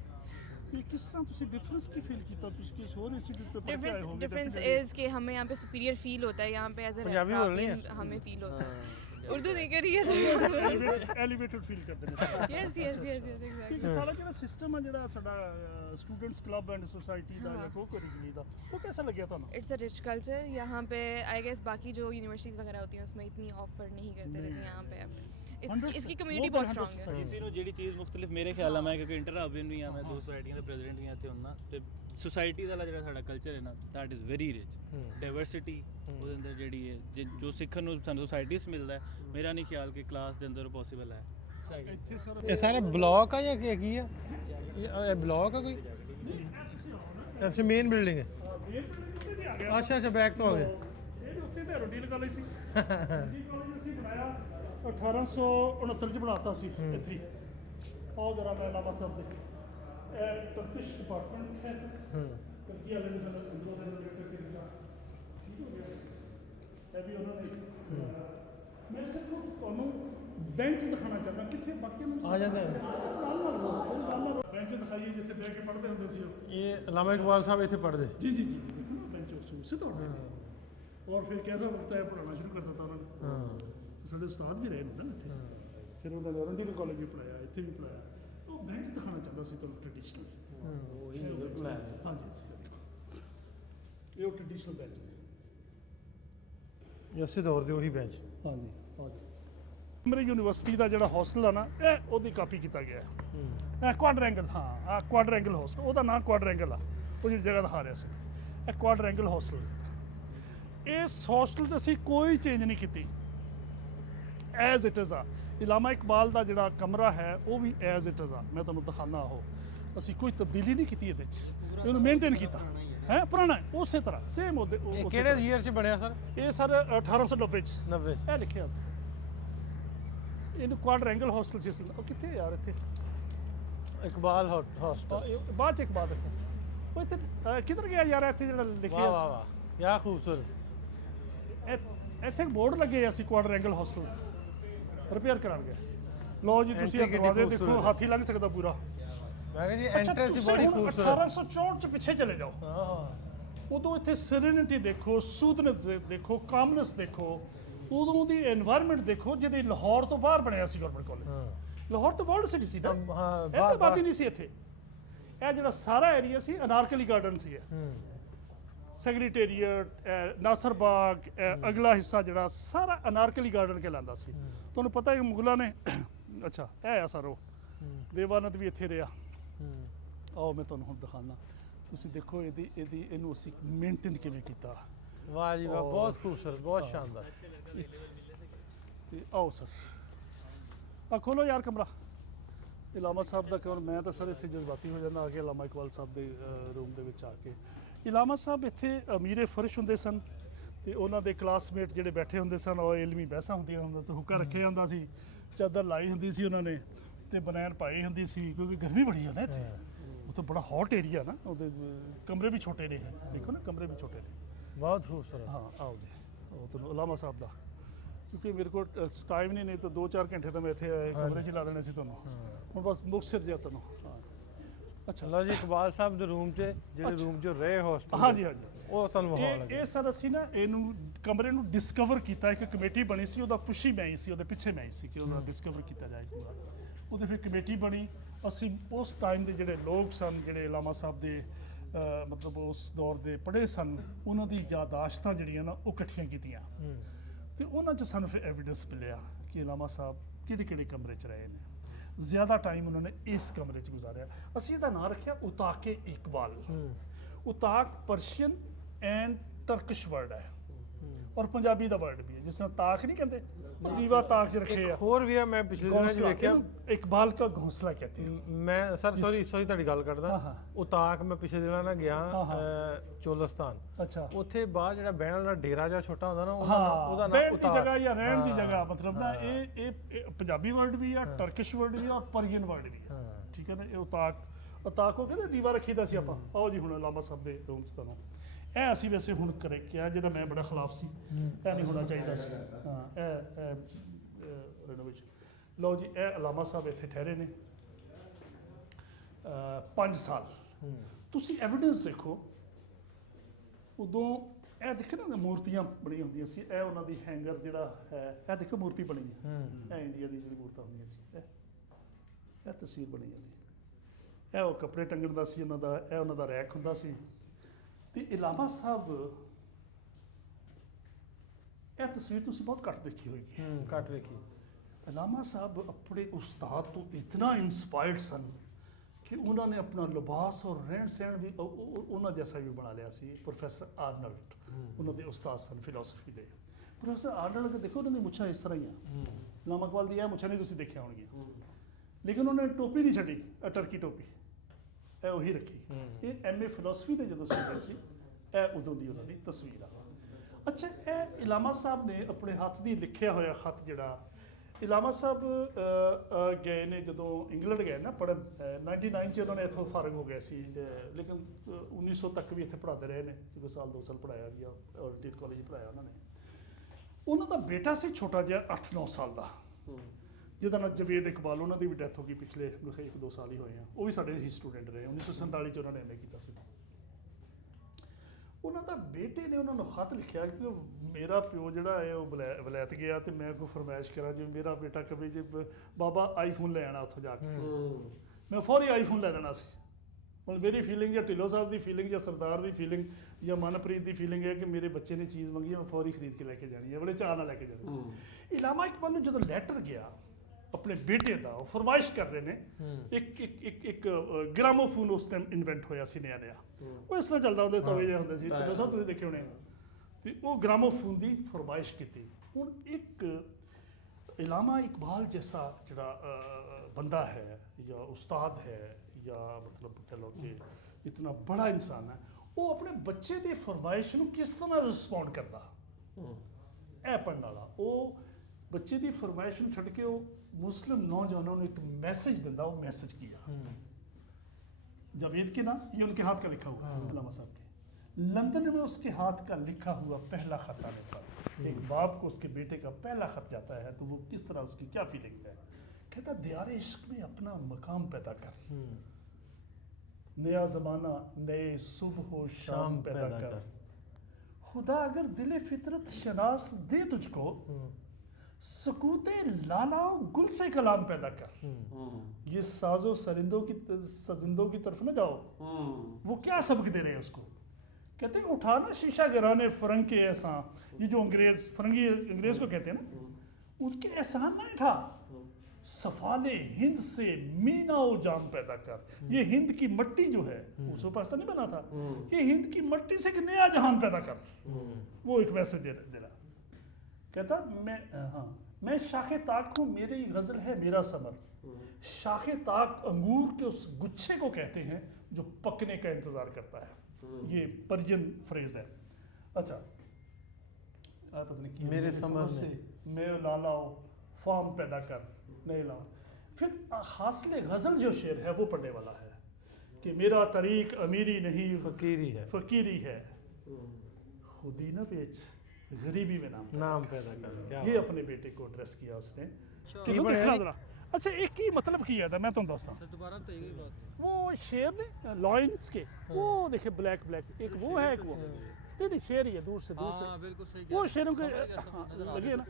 ਇਹ ਕਿਸ ਤਰ੍ਹਾਂ ਤੁਸੀਂ ਡਿਫਰੈਂਸ ਕੀ ਫੀਲ ਕੀਤਾ? ਤੁਸੀਂ ਕਿਸ ਹੋਰ ਇੰਸਟੀਟਿਊਟ ਤੇ ਪੜ੍ਹ ਕੇ ਆਏ ਹੋਗੇ? डिफरेंस इज कि हमें यहाँ पे सुपीरियर फील होता है, यहाँ पे एज पंजाबी बोलनी है? हमें फील होता है। उर्दू नहीं कर रही है ਐਲੀਵੇਟਡ ਫੀਲ ਕਰਦੇ ਨੇ। Yes yes yes yes exactly. ਕਿ ਸਾਡਾ ਜਿਹੜਾ ਸਿਸਟਮ ਆ, ਜਿਹੜਾ ਸਾਡਾ ਸਟੂਡੈਂਟਸ ਕਲੱਬ ਐਂਡ ਸੋਸਾਇਟੀ ਦਾ ਜਾਂ ਕੋ ਕਰਿਕੂਲਮ ਦਾ, ਉਹ ਕਿਹਦਾ ਲੱਗਿਆ ਤੁਹਾਨੂੰ? It's a rich culture. यहाँ पे आई गेस बाकी जो यूनिवर्सिटीज़ वगैरह होती हैं उसमें इतनी ऑफर नहीं करते, लेकिन यहाँ पे इसकी कम्युनिटी बहुत स्ट्रांग है। GC ਨੂੰ ਜਿਹੜੀ ਚੀਜ਼ ਮੁxtਲਿਫ ਮੇਰੇ ਖਿਆਲ ਨਾਲ, ਮੈਂ ਕਿਉਂਕਿ ਇੰਟਰ ਹਾਬਨ ਵੀ ਆ, ਮੈਂ 2 ਸੋਸਾਇਟੀਆਂ ਦੇ ਪ੍ਰੈਜ਼ੀਡੈਂਟ ਵੀ ਆ ਇੱਥੇ ਹੁੰਨਾ, ਤੇ ਸੋਸਾਇਟੀ ਦਾ ਜਿਹੜਾ ਸਾਡਾ ਕਲਚਰ ਹੈ ਨਾ, that is very rich. Diversity ਉਹਦੇ ਅੰਦਰ ਜਿਹੜੀ ਹੈ, ਜੋ ਸਿੱਖਣ ਨੂੰ ਸਾਨੂੰ ਸੋਸਾਇਟੀਜ਼ ਮਿਲਦਾ ਹੈ, ਮੇਰਾ ਨਹੀਂ ਖਿਆਲ ਕਿ ਕਲਾਸ ਦੇ ਅੰਦਰ ਪੋਸੀਬਲ ਹੈ। ਇੱਥੇ ਸਰ ਇਹ ਸਾਰੇ ਬਲਾਕ ਆ ਜਾਂ ਕੀ ਆ? ਇਹ ਬਲਾਕ ਆ ਕੋਈ? ਅੱਛਾ ਮੇਨ ਬਿਲਡਿੰਗ ਹੈ। ਅੱਛਾ ਅੱਛਾ ਬੈਕ ਤੋਂ ਆ ਗਏ। ਇਹਦੇ ਉੱਤੇ ਤੇ ਰੋਡੀਲ ਕਾਲਜ ਸੀ। ਰੋਡੀਲ ਕਾਲਜ ਅਸੀਂ ਬਣਾਇਆ 1869 ਚ ਬਣਾਤਾ ਸੀ ਇੱਥੇ। ਉਹ ਜਰਾ ਮੈਂ ਲਾਵਾ ਸਾਹਿਬ ਦੇ ਇਹ ਟਰਕਿਸ਼ ਡਿਪਾਰਟਮੈਂਟ ਹੈ ਸਰ। ਤੁਰਕੀ ਵਾਲੇ ਨੇ ਸਾਨੂੰ ਅੰਦਰੋਂ ਦੇ ਅੰਦਰ ਕਰਕੇ ਦਿੱਤਾ। ਠੀਕ ਹੋ ਗਿਆ। ਇਹ ਵੀ ਉਹਨਾਂ ਨੇ। ਮੈਂ ਸਿਰਫ ਤੁਹਾਨੂੰ ਬੈਂਚ ਦਿਖਾਣਾ ਚਾਹੁੰਦਾ। ਕਿੱਥੇ ਬਾਕੀ ਨੂੰ ਆ ਜਾਂਦੇ ਆ। ਬੈਂਚ ਦਿਖਾਈਏ ਜਿੱਥੇ ਬਹਿ ਕੇ ਪੜ੍ਹਦੇ ਹੁੰਦੇ ਸੀ ਉਹ। ਇਹ ਅਲਾਮਾ ਇਕਬਾਲ ਸਾਹਿਬ ਇੱਥੇ ਪੜ੍ਹਦੇ ਸੀ। जी जी जी जी देखो ना बेंच उस से दौड़ते थे। और फिर कैसा वक्त है पढ़ाना शुरू कर दिता उन्होंने। तो साढ़े उस्ताद भी रहे ना इतने। फिर उन्होंने वारंटी कॉलेज भी पढ़ाया, इतने भी पढ़ाया। तो बेंच दिखाना चाहता सी तो ट्रेडिशनल। हाँ जी देखो ये ट्रेडिशनल बेंच है। ਇਸੇ ਦੌਰ ਦੇ ਉਹੀ ਬੈਂਚ। हाँ जी हाँ जी। मेरे यूनिवर्सिटी का जो हॉस्टल है ना, ये ਉਹਦੀ ਕਾਪੀ ਕੀਤਾ ਗਿਆ ਹੈ। ਕੁਆਡਰੈਂਗਲ, ਹਾਂ ਆ ਕੁਆਡਰੈਂਗਲ ਹੌਸਟਲ, ਉਹਦਾ ਨਾਮ ਕੁਆਡਰੈਂਗਲ ਆ। ਉਹ ਜਿਹੜੀ ਜਗ੍ਹਾ ਦਿਖਾ ਰਿਹਾ ਸੀ, ਇਹ ਕੁਆਡਰੈਂਗਲ ਹੌਸਟਲ। ਇਸ ਹੌਸਟਲ 'ਚ ਅਸੀਂ ਕੋਈ ਚੇਂਜ ਨਹੀਂ ਕੀਤੀ, ਐਜ਼ ਇਟ ਇਜ਼ ਆ। ਇਲਾਮਾ ਇਕਬਾਲ ਦਾ ਜਿਹੜਾ ਕਮਰਾ ਹੈ ਉਹ ਵੀ ਐਜ਼ ਇਟ ਇਜ਼ ਆ। ਮੈਂ ਤੁਹਾਨੂੰ ਦਿਖਾਉਂਦਾ, ਉਹ ਅਸੀਂ ਕੋਈ ਤਬਦੀਲੀ ਨਹੀਂ ਕੀਤੀ ਇਹਦੇ 'ਚ, ਇਹਨੂੰ ਮੇਨਟੇਨ ਕੀਤਾ ਹੈ। ਪੁਰਾਣਾ ਹੈ ਉਸੇ ਤਰ੍ਹਾਂ ਸੇਮ ਉਹਦੇ। ਇਹ ਕਿਹੜੇ ਈਅਰ 'ਚ ਬਣਿਆ ਸਰ? ਇਹ ਸਰ 1890 'ਚ 90। ਇਹ ਲਿਖਿਆ ਇਹਨੂੰ ਕੁਆਡਰੈਂਗਲ ਹੌਸਟਲ ਸੀ। ਉਹ ਕਿੱਥੇ ਯਾਰ? ਇੱਥੇ ਇਕਬਾਲ ਹੌਸਟਲ। ਬਾਅਦ 'ਚ ਇੱਕ ਬਾਤ ਹੈ, ਉਹ ਇੱਥੇ ਕਿੱਧਰ ਗਿਆ ਯਾਰ? ਇੱਥੇ ਜਿਹੜਾ ਲਿਖਿਆ ਵਾਹ ਵਾਹ ਵਾਹ, ਕਿਆ ਖੂਬਸੂਰਤ। ਇੱਥੇ ਬੋਰਡ ਲੱਗੇ ਅਸੀਂ ਕੁਆਡਰੈਂਗਲ ਹੌਸਟਲ ਰਿਪੇਅਰ ਕਰਾਉਣ ਗਏ। ਲਓ ਜੀ ਤੁਸੀਂ ਇਹ ਦਰਵਾਜ਼ੇ ਦੇਖੋ, ਹਾਥੀ ਲੰਘ ਸਕਦਾ ਪੂਰਾ। ਮੈਂ ਕਿਹਾ ਜੀ ਅੱਛਾ, ਐਂਟਰੈਂਸ ਤੁਸੀਂ ਬੜੀ ਹੁਣ ਖੂਬਸੂਰਤ। 1864 ਚ ਪਿੱਛੇ ਚਲੇ ਜਾਓ। ਹਾਂ ਉਦੋਂ ਇੱਥੇ ਸੈਰੇਨਿਟੀ ਦੇਖੋ, ਸੂਦਨੈਸ ਦੇਖੋ, ਕਾਮਨੈਸ ਦੇਖੋ, ਉਦੋਂ ਦੀ এনवायरमेंट ਦੇਖੋ ਜਿਹਦੇ ਲਾਹੌਰ ਤੋਂ ਬਾਹਰ ਬਣਿਆ ਸੀ ਗਵਰਨਮੈਂਟ ਕਾਲਜ। ਲਾਹੌਰ ਤਾਂ ਵਰਲਡ ਸਿਟੀ ਸੀ ਨਾ, ਹਾਂ, ਇਹ ਤਾਂ ਆਬਾਦੀ ਨਹੀਂ ਸੀ ਇੱਥੇ। ਇਹ ਜਿਹੜਾ ਸਾਰਾ ਏਰੀਆ ਸੀ ਅਨਾਰਕਲੀ ਗਾਰਡਨ ਸੀ। ਸੈਕਟਰੀਏਟ, ਨਾਸਰ ਬਾਗ, ਅਗਲਾ ਹਿੱਸਾ ਜਿਹੜਾ ਸਾਰਾ ਅਨਾਰਕਲੀ ਗਾਰਡਨ ਕਹਿਲਾਂਦਾ ਸੀ। ਤੁਹਾਨੂੰ ਪਤਾ ਹੈ ਕਿ ਮੁਗਲਾਂ ਨੇ ਅੱਛਾ ਇਹ ਆ ਸਰ ਉਹ ਦੇਵਾਨੰਦ ਵੀ ਇੱਥੇ ਰਿਹਾ। ਆਓ ਮੈਂ ਤੁਹਾਨੂੰ ਹੁਣ ਦਿਖਾਉਣਾ। ਤੁਸੀਂ ਦੇਖੋ ਇਹਨੂੰ ਅਸੀਂ ਮੇਨਟੇਨ ਕਿਵੇਂ ਕੀਤਾ। ਵਾਹ ਜੀ ਵਾਹ, ਬਹੁਤ ਖੂਬਸੂਰਤ, ਬਹੁਤ ਸ਼ਾਨਦਾਰ। ਤੇ ਆਓ ਸਰ ਆ ਖੋਲੋ ਯਾਰ ਕਮਰਾ। ਇਲਾਮਾ ਸਾਹਿਬ ਦਾ ਕਮਰਾ, ਮੈਂ ਤਾਂ ਸਰ ਇੱਥੇ ਜਜ਼ਬਾਤੀ ਹੋ ਜਾਂਦਾ ਆ ਕੇ ਇਲਾਮਾ ਇਕਬਾਲ ਸਾਹਿਬ ਦੇ ਰੂਮ ਦੇ ਵਿੱਚ ਆ ਕੇ। ਇਲਾਮਾ ਸਾਹਿਬ ਇੱਥੇ ਅਮੀਰੇ ਫਰਸ਼ ਹੁੰਦੇ ਸਨ ਤੇ ਉਹਨਾਂ ਦੇ ਕਲਾਸਮੇਟ ਜਿਹੜੇ ਬੈਠੇ ਹੁੰਦੇ ਸਨ, ਉਹ ਇਲਮੀ ਬਹਿਸਾਂ ਹੁੰਦੀਆਂ ਹੁੰਦੀਆਂ ਸੀ, ਹੁੱਕਾ ਰੱਖਿਆ ਹੁੰਦਾ ਸੀ, ਚਾਦਰ ਲਾਈ ਹੁੰਦੀ ਸੀ ਉਹਨਾਂ ਨੇ ਤੇ ਬਨੈਣ ਪਾਈ ਹੁੰਦੀ ਸੀ, ਕਿਉਂਕਿ ਗਰਮੀ ਬੜੀ ਹੈ ਨਾ ਇੱਥੇ। ਉੱਥੇ ਬੜਾ ਹੌਟ ਏਰੀਆ ਨਾ, ਉਹਦੇ ਕਮਰੇ ਵੀ ਛੋਟੇ ਨੇ, ਦੇਖੋ ਨਾ ਕਮਰੇ ਵੀ ਛੋਟੇ ਨੇ। ਬਹੁਤ ਖੂਬਸੂਰਤ। ਹਾਂ ਆਓ ਜੀ, ਉਹ ਤੁਹਾਨੂੰ ਇਲਾਮਾ ਸਾਹਿਬ ਦਾ, ਕਿਉਂਕਿ ਮੇਰੇ ਕੋਲ ਟਾਈਮ ਨਹੀਂ ਤਾਂ 2-4 ਘੰਟੇ ਤਾਂ ਮੈਂ ਇੱਥੇ ਕਮਰੇ 'ਚ ਲਾ ਦੇਣੇ ਸੀ ਤੁਹਾਨੂੰ। ਹੁਣ ਬਸ ਮੁਕਤਸਰ ਜਿਹਾ ਤੁਹਾਨੂੰ। ਹਾਂ ਅੱਛਾ ਲਓ ਜੀ, ਇਕਬਾਲ ਸਾਹਿਬ ਦੇ ਰੂਮ 'ਚ ਜਿਹੜੇ ਰੂਮ 'ਚ ਰਹੇ ਹੋਸਟਲ, ਹਾਂਜੀ ਹਾਂਜੀ। ਉਹ ਤੁਹਾਨੂੰ ਮਾਹੌਲ ਲੱਗਾ। ਇਹ ਸਰ ਅਸੀਂ ਨਾ ਇਹਨੂੰ ਕਮਰੇ ਨੂੰ ਡਿਸਕਵਰ ਕੀਤਾ, ਇੱਕ ਕਮੇਟੀ ਬਣੀ ਸੀ, ਉਹਦਾ ਪੁਸ਼ੀ ਮੈਂ ਹੀ ਸੀ, ਉਹਦੇ ਪਿੱਛੇ ਮੈਂ ਹੀ ਸੀ ਕਿ ਉਹਦਾ ਡਿਸਕਵਰ ਕੀਤਾ ਜਾਏ ਪੂਰਾ। ਉਹਦੇ ਫਿਰ ਕਮੇਟੀ ਬਣੀ। ਅਸੀਂ ਉਸ ਟਾਈਮ ਦੇ ਜਿਹੜੇ ਲੋਕ ਸਨ, ਜਿਹੜੇ ਇਲਾਮਾ ਸਾਹਿਬ ਦੇ ਮਤਲਬ ਉਸ ਦੌਰ ਦੇ ਪੜ੍ਹੇ ਸਨ, ਉਹਨਾਂ ਦੀ ਯਾਦਾਸ਼ਤਾਂ ਜਿਹੜੀਆਂ ਨਾ ਉਹ ਇਕੱਠੀਆਂ ਕੀਤੀਆਂ ਤੇ ਉਹਨਾਂ 'ਚ ਸਾਨੂੰ ਫਿਰ ਐਵੀਡੈਂਸ ਮਿਲਿਆ ਕਿ ਇਲਾਮਾ ਸਾਹਿਬ ਕਿਹੜੇ ਕਿਹੜੇ ਕਮਰੇ 'ਚ ਰਹੇ ਨੇ। ਜ਼ਿਆਦਾ ਟਾਈਮ ਉਹਨਾਂ ਨੇ ਇਸ ਕਮਰੇ 'ਚ ਗੁਜ਼ਾਰਿਆ। ਅਸੀਂ ਇਹਦਾ ਨਾਂ ਰੱਖਿਆ ਉਤਾਕੇ Iqbal. ਉਤਾਕ Persian and Turkish word ਹੈ ਔਰ ਪੰਜਾਬੀ ਦਾ ਵਰਡ ਵੀ ਹੈ। ਜਿਸ ਤਰ੍ਹਾਂ ਤਾਕ ਨਹੀਂ ਕਹਿੰਦੇ, ਦੀਵਾ ਤਾਕ 'ਚ ਰੱਖੇ ਆ। ਹੋਰ ਵੀ ਆ, ਮੈਂ ਪਿਛਲੇ ਦਿਨਾਂ 'ਚ ਵੇਖਿਆ ਇਕਬਾਲ ਦਾ ਘੋਂਸਲਾ ਕਹਿੰਦੇ ਆ। ਮੈਂ ਸਰ ਸੌਰੀ ਤੁਹਾਡੀ ਗੱਲ ਕਰਦਾ। ਉਤਾਕ ਮੈਂ ਪਿਛਲੇ ਦਿਨਾਂ ਨਾਲ ਗਿਆ ਚੋਲਸਤਾਨ। ਅੱਛਾ, ਉੱਥੇ ਬਾਹਰ ਜਿਹੜਾ ਬਹਿਣ ਵਾਲਾ ਡੇਰਾ ਜਿਹਾ ਛੋਟਾ ਹੁੰਦਾ ਨਾ, ਉਹਦਾ ਬਹਿਣ ਨਾਮ ਦੀ ਉਤਾਕ। ਜਗ੍ਹਾ ਜਾਂ ਰਹਿਣ ਦੀ ਜਗ੍ਹਾ, ਮਤਲਬ ਨਾ ਇਹ ਪੰਜਾਬੀ ਵਰਡ ਵੀ ਆ, ਟਰਕਿਸ਼ ਵਰਡ ਵੀ ਆ, ਪਰਸ਼ੀਅਨ ਵਰਡ ਵੀ ਆ। ਠੀਕ ਹੈ ਨਾ। ਇਹ ਉਤਾਕ ਉਹ ਕਹਿੰਦੇ ਦੀਵਾ ਰੱਖੀਦਾ ਸੀ ਆਪਾਂ। ਆਓ ਜੀ ਹੁਣ ਇਲਾਮਾ ਸਾਹਿਬ ਦੇ ਰੂਮ 'ਚ ਤੁਹਾਨੂੰ ਇਹ ਅਸੀਂ ਵੈਸੇ ਹੁਣ ਕਰੇ ਕਿਹਾ, ਜਿਹੜਾ ਮੈਂ ਬੜਾ ਖਿਲਾਫ ਸੀ, ਇਹ ਨਹੀਂ ਹੋਣਾ ਚਾਹੀਦਾ ਸੀ। ਹਾਂ ਇਹ ਰੈਨੋਵੇਸ਼ਨ। ਲਓ ਜੀ, ਇਹ ਇਲਾਮਾ ਸਾਹਿਬ ਇੱਥੇ ਠਹਿਰੇ ਨੇ 5 ਸਾਲ। ਤੁਸੀਂ ਐਵੀਡੈਂਸ ਦੇਖੋ, ਉਦੋਂ ਇਹ ਦੇਖੋ ਨਾ ਮੂਰਤੀਆਂ ਬਣੀਆਂ ਹੁੰਦੀਆਂ ਸੀ। ਇਹ ਉਹਨਾਂ ਦੀ ਹੈਂਗਰ ਜਿਹੜਾ ਹੈ, ਇਹ ਦੇਖੋ ਮੂਰਤੀ ਬਣੀ ਹੈ। ਇਹ ਇੰਡੀਆ ਦੀ ਜਿਹੜੀ ਮੂਰਤਾਂ ਹੁੰਦੀਆਂ ਸੀ, ਇਹ ਤਸਵੀਰ ਬਣੀ ਜਾਂਦੀ। ਇਹ ਉਹ ਕੱਪੜੇ ਟੰਗਣ ਦਾ ਸੀ ਉਹਨਾਂ ਦਾ, ਇਹ ਉਹਨਾਂ ਦਾ ਰੈਕ ਹੁੰਦਾ ਸੀ। ਤੇ ਇਲਾਮਾ ਸਾਹਿਬ, ਇਹ ਤਸਵੀਰ ਤੁਸੀਂ ਬਹੁਤ ਘੱਟ ਦੇਖੀ ਹੋਏਗੀ। ਘੱਟ ਵੇਖੀ। ਇਲਾਮਾ ਸਾਹਿਬ ਆਪਣੇ ਉਸਤਾਦ ਤੋਂ ਇਤਨਾ ਇੰਸਪਾਇਰਡ ਸਨ ਕਿ ਉਹਨਾਂ ਨੇ ਆਪਣਾ ਲਿਬਾਸ ਔਰ ਰਹਿਣ ਸਹਿਣ ਵੀ ਉਹਨਾਂ ਜੈਸਾ ਵੀ ਬਣਾ ਲਿਆ ਸੀ। ਪ੍ਰੋਫੈਸਰ ਆਰਨਲਡ ਉਹਨਾਂ ਦੇ ਉਸਤਾਦ ਸਨ ਫਿਲਾਸਫੀ ਦੇ। ਪ੍ਰੋਫੈਸਰ ਆਰਨਲਡ ਦੇਖੋ, ਉਹਨਾਂ ਦੀ ਮੁੱਛਾਂ ਇਸ ਤਰ੍ਹਾਂ ਹੀ ਆ। ਇਲਾਮਾ ਇਕਬਾਲ ਦੀ ਇਹ ਮੁੱਛਾਂ ਨਹੀਂ ਤੁਸੀਂ ਦੇਖਿਆ ਹੋਣਗੀਆਂ, ਲੇਕਿਨ ਉਹਨੇ ਟੋਪੀ ਨਹੀਂ ਛੱਡੀ, ਟਰਕੀ ਟੋਪੀ ਇਹ ਉਹੀ ਰੱਖੀ। ਇਹ ਐਮਏ ਫਿਲਾਸਫੀ ਦੇ ਜਦੋਂ ਸਟੂਡੈਂਟ ਸੀ, ਇਹ ਉਦੋਂ ਦੀ ਉਹਨਾਂ ਦੀ ਤਸਵੀਰ ਆ। ਅੱਛਾ, ਇਹ ਇਲਾਮਾ ਸਾਹਿਬ ਨੇ ਆਪਣੇ ਹੱਥ ਦੀ ਲਿਖਿਆ ਹੋਇਆ ਖੱਤ ਜਿਹੜਾ ਇਲਾਮਾ ਸਾਹਿਬ ਗਏ ਨੇ ਜਦੋਂ ਇੰਗਲੈਂਡ ਗਏ ਨਾ ਪੜ੍ਹਨ, 99 'ਚ ਉਹਨਾਂ ਨੇ ਇੱਥੋਂ ਫਾਰਗ ਹੋ ਗਏ ਸੀ, ਲੇਕਿਨ 1900 ਤੱਕ ਵੀ ਇੱਥੇ ਪੜ੍ਹਾਉਂਦੇ ਰਹੇ ਨੇ। ਕੋਈ ਸਾਲ 2 ਸਾਲ ਪੜ੍ਹਾਇਆ ਵੀ ਆ, ਔਰ ਕਾਲਜ ਪੜ੍ਹਾਇਆ ਉਹਨਾਂ ਨੇ। ਉਹਨਾਂ ਦਾ ਬੇਟਾ ਸੀ ਛੋਟਾ ਜਿਹਾ 8-9 ਸਾਲ ਦਾ, ਜਿਹਦਾ ਨਾਮ ਜਵੇਦ ਇਕਬਾਲ। ਉਹਨਾਂ ਦੀ ਵੀ ਡੈਥ ਹੋ ਗਈ ਪਿਛਲੇ 1-2 ਸਾਲ ਹੀ ਹੋਏ ਆ। ਉਹ ਵੀ ਸਾਡੇ ਹੀ ਸਟੂਡੈਂਟ ਰਹੇ। 1947 'ਚ ਉਹਨਾਂ ਨੇ ਐਮਏ ਕੀਤਾ ਸੀ। ਉਹਨਾਂ ਦਾ ਬੇਟੇ ਨੇ ਉਹਨਾਂ ਨੂੰ ਖਤ ਲਿਖਿਆ ਕਿ ਮੇਰਾ ਪਿਓ ਜਿਹੜਾ ਹੈ ਉਹ ਵਲੈਤ ਗਿਆ ਤੇ ਮੈਂ ਕੋਈ ਫਰਮਾਇਸ਼ ਕਰਾਂ ਜੇ ਮੇਰਾ ਬੇਟਾ ਕਵੇ ਜੇ ਬਾਬਾ ਆਈਫੋਨ ਲੈ ਆਣਾ ਉੱਥੋਂ ਜਾ ਕੇ, ਮੈਂ ਫੌਰੀ ਆਈਫੋਨ ਲੈ ਦੇਣਾ ਸੀ। ਹੁਣ ਮੇਰੀ ਫੀਲਿੰਗ ਜਾਂ ਢਿੱਲੋਂ ਸਾਹਿਬ ਦੀ ਫੀਲਿੰਗ ਜਾਂ ਸਰਦਾਰ ਦੀ ਫੀਲਿੰਗ ਜਾਂ ਮਨਪ੍ਰੀਤ ਦੀ ਫੀਲਿੰਗ ਹੈ ਕਿ ਮੇਰੇ ਬੱਚੇ ਨੇ ਚੀਜ਼ ਮੰਗੀ, ਮੈਂ ਫੌਰੀ ਖਰੀਦ ਕੇ ਲੈ ਕੇ ਜਾਣੀ ਹੈ, ਬੜੇ ਚਾਅ ਨਾਲ ਲੈ ਕੇ ਜਾਣੀ ਸੀ। ਇਲਾਮਾ ਇਕਬਾਲ ਨੂੰ ਜਦੋਂ ਲੈਟਰ ਗਿਆ ਆਪਣੇ ਬੇਟੇ ਦਾ, ਉਹ ਫਰਮਾਇਸ਼ ਕਰ ਰਹੇ ਨੇ, ਇੱਕ ਗ੍ਰਾਮੋਫੋਨ ਉਸ ਟਾਈਮ ਇਨਵੈਂਟ ਹੋਇਆ ਸੀ ਨया ਨया। ਉਹ ਇਸ ਤਰ੍ਹਾਂ ਚੱਲਦਾ ਹੁੰਦਾ, ਤਵੇ ਜਿਹਾ ਹੁੰਦਾ ਸੀ, ਢਿੱਲੋਂ ਸਾਹਿਬ ਤੁਸੀਂ ਦੇਖੇ ਹੋਣੇ। ਤੇ ਉਹ ਗ੍ਰਾਮੋਫੋਨ ਦੀ ਫਰਮਾਇਸ਼ ਕੀਤੀ। ਹੁਣ ਇੱਕ ਇਲਾਮਾ ਇਕਬਾਲ ਜੈਸਾ ਜਿਹੜਾ ਬੰਦਾ ਹੈ ਜਾਂ ਉਸਤਾਦ ਹੈ ਜਾਂ ਮਤਲਬ ਕਹ ਲਓ ਕਿ ਇਤਨਾ ਬੜਾ ਇਨਸਾਨ ਹੈ, ਉਹ ਆਪਣੇ ਬੱਚੇ ਦੀ ਫਰਮਾਇਸ਼ ਨੂੰ ਕਿਸ ਤਰ੍ਹਾਂ ਰਿਸਪੌਂਡ ਕਰਦਾ। ਇਹ ਪੜ੍ਹਨ ਵਾਲਾ ਉਹ ਬੱਚੇ ਦੀ ਫਰਮਾਇਸ਼ ਨੂੰ ਛੱਡ ਕੇ ਉਹ मुस्लिम नौजवानों ने एक मैसेज दिंदा। वो मैसेज किया जावेद के नाम, ये उनके हाथ का लिखा हुआ इलामा साहब के। लंदन में उसके हाथ का लिखा हुआ पहला खत आने पर एक बाप को उसके बेटे का पहला खत जाता है तो वो किस तरह उसकी क्या फीलिंग है। कहता दियारे इश्क में अपना मकाम पैदा कर, नया ज़माना नए सुबह हो शाम पैदा कर, खुदा अगर दिले फितरत शनास दे तुझको, सकूते लाला गुल से कलाम पैदा कर, ये साजो सरिंदों की तरफ न जाओ। वो क्या सबक दे रहे हैं उसको। कहते हैं उठाना शीशा गिराने फरंग के एहसान, ये जो फरंगी अंग्रेज को कहते हैं ना, उसके एहसान ना उठा, सफाले हिंद से मीना ओ जाम पैदा कर। ये हिंद की मट्टी जो है, उसको पाकिस्तान नहीं बना था, ये हिंद की मट्टी से एक नया जहान पैदा कर। वो एक मैसेज दे रहा। कहता मैं हाँ मैं शाखे ताक हूँ, मेरी गज़ल है मेरा समर। शाखे ताक अंगूर के उस गुच्छे को कहते हैं जो पकने का इंतज़ार करता है। ये पर्शियन फ्रेज है। अच्छा, पता नहीं कि मेरे समर से मैं लालाओ फार्म पैदा कर नहीं लाओ। फिर हासिल गज़ल जो शेर है वो पढ़ने वाला है कि मेरा तरीक अमीरी नहीं फकीरी है, फ़कीरी है, खुदी ना बेच गरीबी में नाम पैदा कर। क्या ये अपने बेटे को एड्रेस किया उसने। की बनया जी? अच्छा, एक ही मतलब किया था, मैं तुम दसा दोबारा तो यही बात है। वो शेर ने लॉयंस के वो देखे ब्लैक एक वो है, एक वो नहीं नहीं शेर ही है, दूर से हाँ बिल्कुल सही वो शेरों के लगे ना।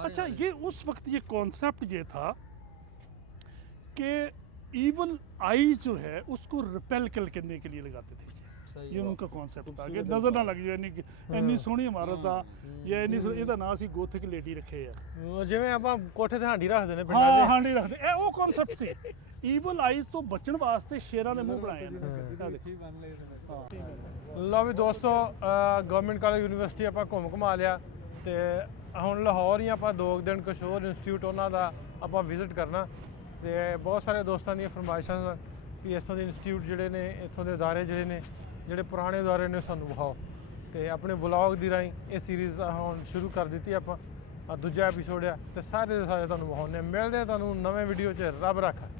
अच्छा, ये उस वक्त ये कॉन्सेप्ट ये था कि इवल आईज जो है उसको रिपेल करने के लिए लगाते थे। ये उनका कॉन्सेप्ट था कि नजर ना लग जाए ਇੰਨੀ ਸੋਹਣੀ ਇਮਾਰਤ ਦਾ ਜਾਂ ਇੰਨੀ ਇਹਦਾ ਨਾਂ ਸੀ ਗੋਥਿਕ ਲੇਡੀ ਰੱਖੇ ਆ। ਉਹ ਜਿਵੇਂ ਆਪਾਂ ਕੋਠੇ ਤੇ ਹਾਂਡੀ ਰੱਖਦੇ ਨੇ ਪਿੰਡਾਂ ਹਾਂ 'ਚ। ਹਾਂਡੀ ਰੱਖਦੇ, ਇਹ ਉਹ ਕਨਸੈਪਟ ਸੀ। ਈਵਲ ਆਈਜ਼ ਤੋਂ ਬਚਣ ਵਾਸਤੇ ਸ਼ੇਰਾਂ ਦੇ ਮੂੰਹ ਬਣਾਏ ਨੇ। ਲਓ ਵੀ ਦੋਸਤੋ, ਗਵਰਨਮੈਂਟ ਕਾਲਜ ਯੂਨੀਵਰਸਿਟੀ ਆਪਾਂ ਘੁੰਮਾ ਲਿਆ ਤੇ ਹੁਣ ਲਾਹੌਰ ਹੀ ਆਪਾਂ 2 ਦਿਨ ਕੁਛ ਹੋਰ ਇੰਸਟੀਚਿਊਟ ਉਹਨਾਂ ਦਾ ਆਪਾਂ ਵਿਜ਼ਿਟ ਕਰਨਾ ਤੇ ਬਹੁਤ ਸਾਰੇ ਦੋਸਤਾਂ ਦੀਆਂ ਫਰਮਾਇਸ਼ਾਂ ਸਨ ਵੀ ਇੱਥੋਂ ਦੇ ਇੰਸਟੀਚਿਊਟ ਜਿਹੜੇ ਨੇ, ਇੱਥੋਂ ਦੇ ਅਦਾਰੇ ਜਿਹੜੇ ਨੇ, ਜਿਹੜੇ ਪੁਰਾਣੇ ਅਦਾਰੇ ਨੇ ਸਾਨੂੰ ਵਿਖਾਓ। ਤੇ ਆਪਣੇ ਵਲੌਗ ਦੀ ਰਾਹੀਂ ਇਹ ਸੀਰੀਜ਼ ਹੁਣ ਸ਼ੁਰੂ ਕਰ ਦਿੱਤੀ ਆਪਾਂ। ਦੂਜਾ ਐਪੀਸੋਡ ਆ ਤੇ ਸਾਰੇ ਦੇ ਸਾਰੇ ਤੁਹਾਨੂੰ ਵਿਖਾਉਂਦੇ। ਮਿਲਦੇ ਆ ਤੁਹਾਨੂੰ ਨਵੇਂ ਵੀਡੀਓ 'ਚ। ਰੱਬ ਰੱਖਾ।